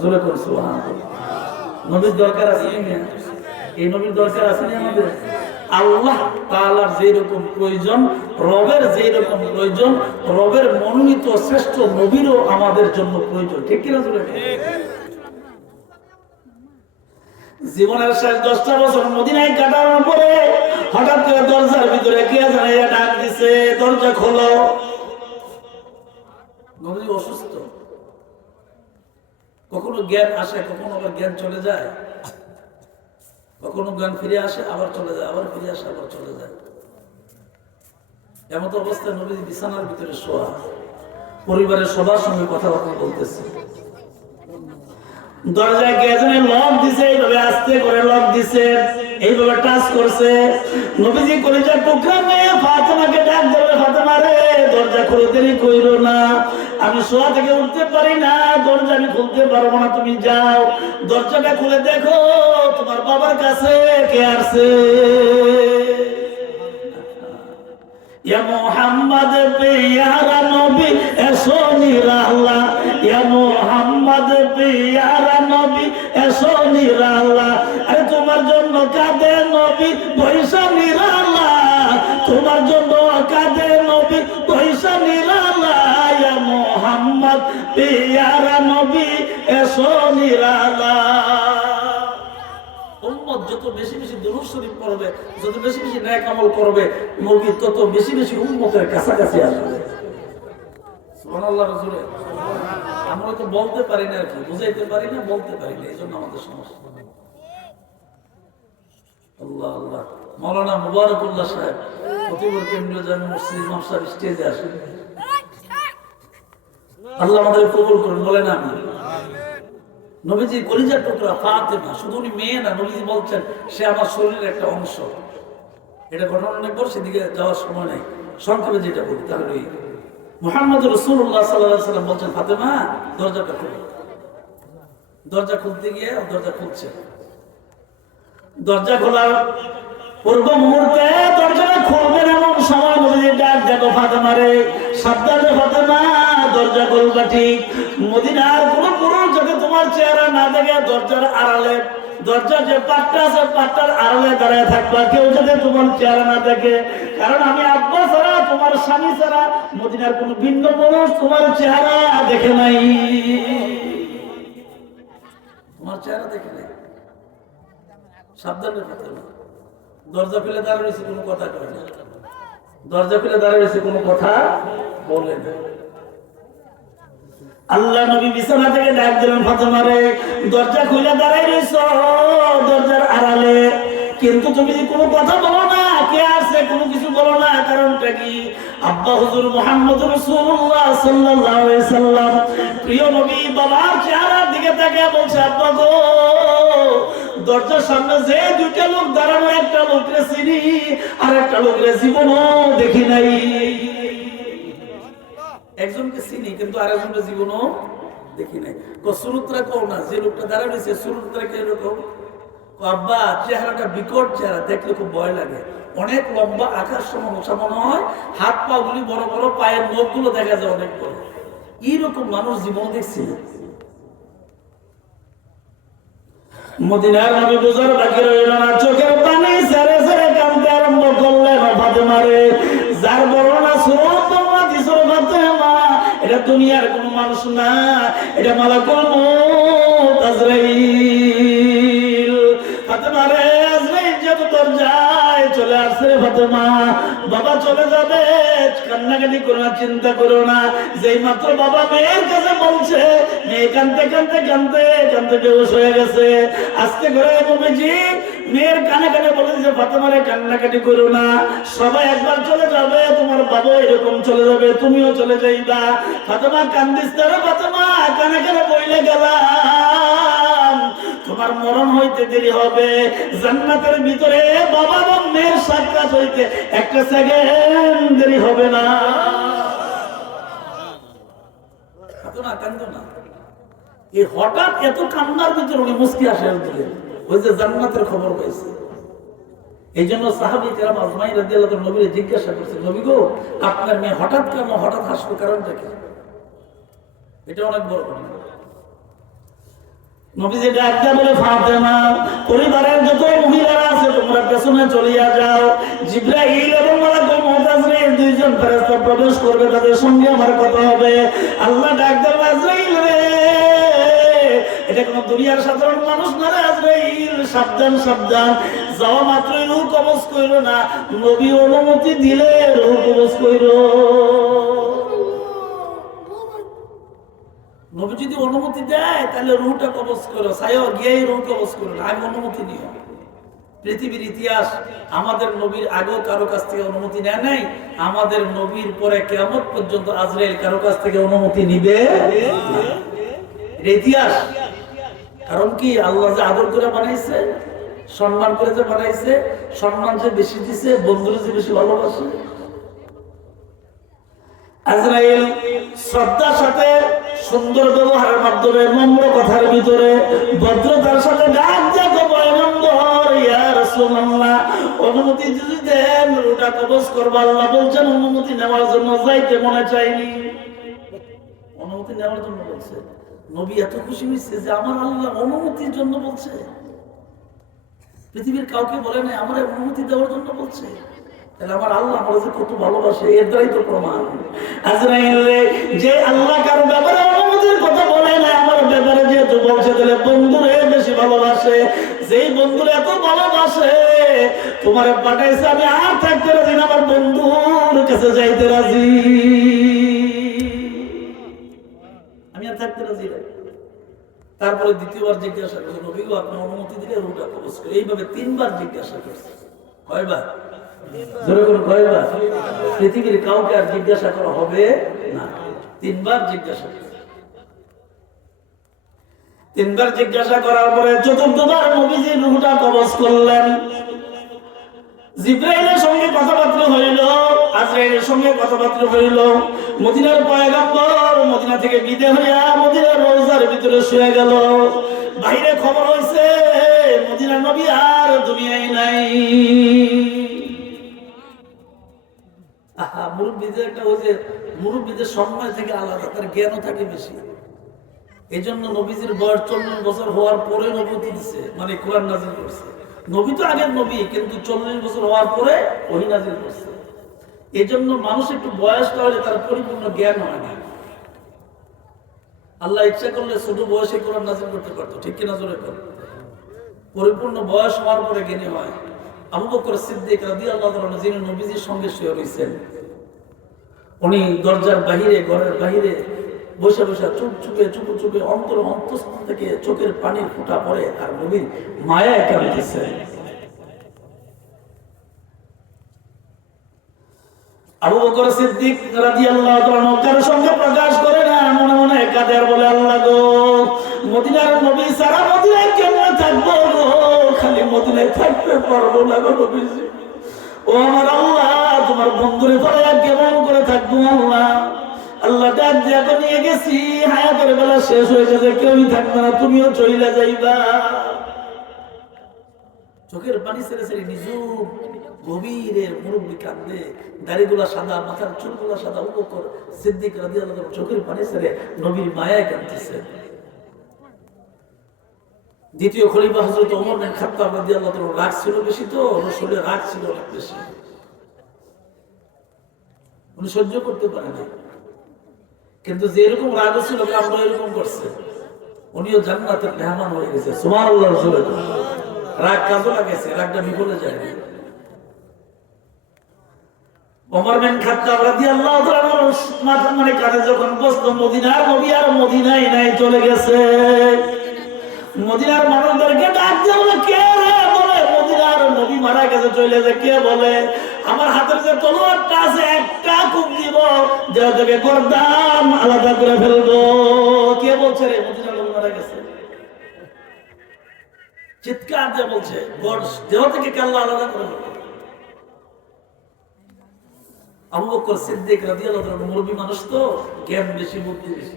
জোরে করে সুবহানাল্লাহ। নবীর দরকার আছে না? এই নবীর দরকার আছে না আমাদের? আল্লাহ তাআলার যেই রকম প্রয়োজন, রবের যেই রকম প্রয়োজন, রবের মনোনীত শ্রেষ্ঠ নবীরও আমাদের জন্য প্রয়োজন। ঠিক কিনা? জোরে জীবনের শেষ 10টা বছর মদিনায় কাটানোর পরে হঠাৎ করে দরজার ভিতরে কে জানে ডাক দিছে, দরজা খোলো। নবী অসুস্থ, কখনো জ্ঞান আসে, কখনো আবার জ্ঞান চলে যায়, কখনো জ্ঞান ফিরে আসে আবার চলে যায়, আবার ফিরে আসে আবার চলে যায়। এমন অবস্থায় নবী বিছানার ভিতরে শোয়া, পরিবারের সবার সঙ্গে কথাবার্তা বলতেছে। দরজায় কে জানে লক দিছে, এইভাবে আস্তে করে লক দিছে, এইভাবে টাচ করছে। নবীজি কলিজার টুকরা মেয়ে ফাতেমাকে ডাক দেবে, ফাতেমা রে দরজা খুলে দেরি কইরো না, আমি শোয়া থেকে উঠতে পারি না, দরজা আমি খুলতে পারবো না, তুমি যাও দরজাটা খুলে দেখো তোমার বাবার কাছে কে আসছে। ইয়া মুহাম্মদ পিয়ারা নবী এসো নিরালা, ইয়া মুহাম্মদ পিয়ারা নবী এসো নিরালা, আরে তোমার জন্য কাঁদে নবী বৈশা নিরালা, তোমার জন্য কাঁদে নবী বৈশা নিরালা, ইয়া মুহাম্মদ পিয়ারা নবী এসো নিরালা। উম্মত যত বেশি বেশি দুরূদ শরীফ পড়বে, যত বেশি বেশি নেক আমল করবে, নবী তত বেশি বেশি উম্মতের কাছাকাছি আসবে। সুবহানাল্লাহ। রাসূল আমরা তো বলতে পারি না, আর কি বুঝাইতে পারি না, বলতে পারি না, এইজন্য আমাদের সমস্যা। আল্লাহ আল্লাহ। মাওলানা মুবারকুল্লাহ সাহেব ফতিপুর কেন্দ্রীয় জামে মসজিদ ইমাম সাহেব স্টেজে আসেন। আল্লাহ আমাদের কবুল করুন, বলেন আমিন। নবীজি কলিজার টুকরা ফাতেমা, শুধু উনি মেয়ে না, নবীজি বলছেন সে আমার শরীরের একটা অংশ। এটা ঘটনা অনেক বড়, সেদিকে যাওয়ার সময় নাই, সংক্ষেপে যেটা বলি তাহলে মুহাম্মদ রাসূলুল্লাহ সাল্লাল্লাহু আলাইহি ওয়াসাল্লাম বলছেন ফাতেমা দরজাটা খুলো। দরজা খুলতে গিয়ে দরজা খুলছে, দরজা খোলার পূর্ব মুহূর্তে দরজাটা খুলবেন এমন সময় নবীজি ডাক দেখো ফাতেমা রে, সাবধানে ফাতেমা দরজা খুলবা ঠিক। মদিনার কোন পুরুষ যাতে তোমার চেহারা না দেখে দরজার আড়ালে, দরজার যে পাটটা আছে পাটটার আড়ালে দাঁড়ায় থাকবা, কেউ যাতে তোমার চেহারা না দেখে। কারণ আমি আব্বা ছাড়া, তোমার স্বামী ছাড়া মদিনার কোন ভিন্ন পুরুষ তোমার চেহারা দেখে নাই, তোমার চেহারা দেখে নাই। সাবধানে ফাতেমা। দরজা ফেলে দাঁড়িয়ে রয়েছে, কোনো কথা কয় না, দরজা ফেলে দাঁড়িয়ে রয়েছে, কোনো কথা বলে না। আল্লাহ নবী বিছানা থেকে ডাক দিলেন ফাতেমা রে, দরজা খুলে দাঁড়াই রইছ দরজার আড়ালে, কিন্তু তুমি কোনো কথা বলো না, কে আসছে কোনো কিছু বলো না। কারণটা কি? আব্বা হুজুর মুহাম্মদ রাসূলুল্লাহ সাল্লাল্লাহু আলাইহি সাল্লাম প্রিয় নবী বাবার চেহারার দিকে তাকিয়ে বলছে, আব্বা গো দরজার সামনে যে দুইটা লোক দাঁড়ানো, একটা লোকরে চিনি আর একটা লোকরে জীবনও দেখি নাই। একজনকে চিনি কিন্তু আরেকজনকে জীবনও দেখি নাই। সুরুতরা কও না, যে লোকটা দাঁড়ায় রয়েছে সুরুতরা কে এরকম? আব্বা চেহারাটা বিকট চেহারা, দেখলে খুব ভয় লাগে, অনেক লম্বা, আকাশ সমান উঁচা মনে হয়, হাত পা গুলি বড় বড়, পায়ের নখ গুলো দেখা যায় অনেক বড়। এইরকম মানুষ জীবন দেখছি না। মদিনার নবী বুঝার বাকি রইল না, চোখের পানি ছেড়ে ছেড়ে কাঁদতে আরম্ভ করলেন ফাতেমা রে, যার বর্ণনা সুরত তোমরা দিছো ফাতেমা, এটা দুনিয়ার কোনো মানুষ না, এটা মালাকুল মউত আজরাইল। ফাতেমা রে আজরাইল যেহেতু দরজায় চলে আসছে ফাতেমা, বাবা চলে যাবে, কান্নাকাটি করো না, চিন্তা করো না। যেই মাত্র বাবা মেয়ের কাছে বলছে, মেয়ে কাঁদতে কাঁদতে কাঁদতে কাঁদতে বেহুশ হয়ে গেছে। আস্তে করে নবীজি মেয়ের কানে কানে বলে দিয়েছে, ফাতেমা রে কান্নাকাটি করো না, সবাই একবার চলে যাবে, তোমার বাবা এরকম চলে যাবে, তুমিও চলে যাইবা। ফাতেমা কান্দিস তারা, ফাতেমা কানে কানে বইলে গেলাম, তোমার মরণ হইতে দেরি হবে, জান্নাতের ভিতরে বাবা এবং মেয়ের সাক্ষাৎ হইতে একটা সেকেন্ড দেরি হবে না। ফাতেমা কান্দো না। এই হঠাৎ এত কান্নার ভিতরে উনি মুস্কি আসে দিলেন, ওই যে জান্নাতের খবর পাইছে। এই জন্য সাহাবী কেরাম আজমাইন রাদিয়াল্লাহু তাআলা নবীকে জিজ্ঞাসা করছে, নবী গো আপনার মেয়ে হঠাৎ কেন হঠাৎ হাসলো, কারণটা কি? এটা অনেক বড় কথা। নবীজি ডাক দিয়ে বলে, ফাতেমা পরিবারের যত মহিলারা আছে তোমরা পেছনে চলিয়া যাও, জিবরাইল এবং মালাকুল মউত আজরাইল দুইজন ফেরেশতা প্রবেশ করবে, তাদের সঙ্গে আমার কথা হবে। আল্লাহ ডাক দিয়ে বলে, আজরাইল রে, এটা কোন দুনিয়ার সাধারণ মানুষ না রে আজরাইল, সাবধান সাবধান, যাওয়া মাত্রই রূহ কবজ কইরো না, নবী অনুমতি দিলে রূহ কবজ কইরো। নবী যদি অনুমতি দেয় তাহলে রূহটা কবজ করো, সায়ও গিয়েই রূহ কবজ করো, আমি অনুমতি নিও। পৃথিবীর ইতিহাস আমাদের নবীর আগেও কারো কাছ থেকে অনুমতি নেয় নাই, আমাদের নবীর পরে কিয়ামত পর্যন্ত আজরাইল কারো কাছ থেকে অনুমতি নিবে না। ইতিহাস। কারণ কি, আল্লাহ যে আদর করে বানাইছে, সম্মান করে যে বানাইছে, সম্মান যে বেশি দিছে, বন্ধুরা যে বেশি ভালোবাসে। আজরাইল শ্রদ্ধার সাথে, সুন্দর ব্যবহারের মাধ্যমে, নম্র কথার ভিতরে, ভদ্রতার সাথে ডাক দেখো, পয়গম্বর ইয়া রাসূলুল্লাহ, অনুমতি যদি দেন রূহটা কবজ করব। আল্লাহ বলছেন অনুমতি নেওয়ার জন্য, যাইতে মনে চাইনি, অনুমতি নেওয়ার জন্য বলছে। নবী এত খুশি হয়েছে যে আমার আল্লাহ অনুমতির জন্য বলছে, পৃথিবীর কাউকে বলে নাই, আমার অনুমতি দেওয়ার জন্য বলছে। তাহলে আমার আল্লাহ আমার যে কত ভালোবাসে, এর দ্বারাই তো প্রমাণ। আজরাইল যে আল্লাহ কারো ব্যাপারে অনুমতির কথা বলে না, আমার ব্যাপারে যেহেতু বলছে, তাহলে বন্ধুরে বেশি ভালোবাসে। যেই বন্ধুরে এত ভালোবাসে, তোমার পাঠাইছে, আমি আর থাকতে রাজি না, আমার বন্ধুর কাছে যাইতে রাজি, আমি আর থাকতে রাজি না। তারপরে দ্বিতীয়বার জিজ্ঞাসা করছে, নবী গো আপনি অনুমতি দিলে রূহটা কবজ করে। এইভাবে তিনবার জিজ্ঞাসা করছে। কয়বার? জোরে করে কয়বার? পৃথিবীর কাউকে আর জিজ্ঞাসা করা হবে না, তিনবার জিজ্ঞাসা করছে। তিনবার জিজ্ঞাসা করার পরে চতুর্থবার নবীজি রূহটা কবজ করলেন। জিবরাইলের সঙ্গে কথাবার্তা হইল, আজরাইলের সঙ্গে কথাবার্তা হইল। মদিনার পয়গম্বর মদিনা থেকে বিদায় হইয়া মদিনার রওজার ভিতরে শুয়ে গেল। বাইরে খবর হইছে মদিনার নবী আর দুনিয়ায় নাই। আহা, মুরব্বীদের একটা ওই যে মুরব্বীদের সম্মান থেকে আলাদা, তার জ্ঞানও থাকে বেশি। এই জন্য নবীজির বয়স 40 বছর হওয়ার পরে নবুয়ত দিছে, মানে কোরআন নাযিল করছে। নবী তো আগের নবী, কিন্তু 40 বছর হওয়ার পরে ওহী নাযিল করছে। এই জন্য মানুষ একটু বয়সটা হলে তার পরিপূর্ণ জ্ঞান হয় না। আল্লাহ ইচ্ছা করলে ছোট বয়সে কোরআন নাযিল করতে পারতো, ঠিক কিনা জোরে কর। পরিপূর্ণ বয়স হওয়ার পরে জ্ঞানী হয়। আবু বকর সিদ্দিক রাদিয়াল্লাহু তাআলা যিনি নবীজির সঙ্গে শুয়ে রয়েছেন, উনি দরজার বাহিরে, ঘরের বাহিরে বসে বসে চুপে চুপে চুপে অন্তঃস্থ থেকে চোখের পানির ফোঁটা পড়ে, আর নবীর মায়ায় কাঁদতেছে। আবু বকর সিদ্দিক রাদিয়াল্লাহু তাআলা কার সঙ্গে প্রকাশ করে না, মনে মনে কাঁদে আর বলে, আল্লাহ গো, মদিনার নবী সারা মদিনায় কেমন থাকবো গো, খালি মদিনায় থাকতে পারবো না গো নবীজি। ও আমার আল্লাহ, তোমার বন্ধুরে ফলে কেমন করে থাকবো আল্লাহ। আল্লাহ ডাক দিয়ে নিয়ে গেছি, হায়াতের বেলা শেষ হয়ে গেছে, কেউই থাকবে না, তুমিও চলে যাইবা। চোখের পানি ছেড়ে ছেড়ে নিজুম গভীরে মুরব্বী কাঁদে, দাড়িগুলা সাদা, মাথার চুলগুলা সাদা। আবু বকর সিদ্দিক রাদিয়াল্লাহু তাআলা চোখের পানি ছেড়ে নবীর মায়ায় কাঁদতেছে। দ্বিতীয় খলিফা হযরত ওমর বিন খাত্তাব রাদিয়াল্লাহু তাআলা রাগ ছিল বেশি, তো রাসূলের রাগ ছিল অনেক বেশি, উনি সহ্য করতে পারে না। কিন্তু যে এরকম রাগ ছিল, আমরা এরকম করছে, উনিও জান্নাতের মেহমান হয়ে গেছে। সুবহানাল্লাহ। রাসূলের রাগ কাজে লাগাইছে, রাগটা বিফলে যায় না। ওমর বিন খাত্তাব রাদিয়াল্লাহু তাআলা মাথা মানে কাঁধে যখন বসলো, মদিনার নবী আর মদিনায় নাই, চলে গেছে। মদিনার মানুষদেরকে ডাক দিয়ে বলে, কে রে? বলে মদিনার নবী মারা গেছে, চলে গেছে। কে? বলে আমার হাতের যে তলোয়ারটা আছে, একটা কুপ দিব, দেহ থেকে গর্দান আলাদা করে ফেলবো। কে বলছে রে মদিনার নবী মারা গেছে? চিৎকার দিয়ে বলছে, দেহ থেকে কাল্লা আলাদা করে ফেলবো। আবু বকর সিদ্দিক রাদিয়াল্লাহু তাআলা মুরব্বী মানুষ, তো জ্ঞান বেশি, বুদ্ধি বেশি।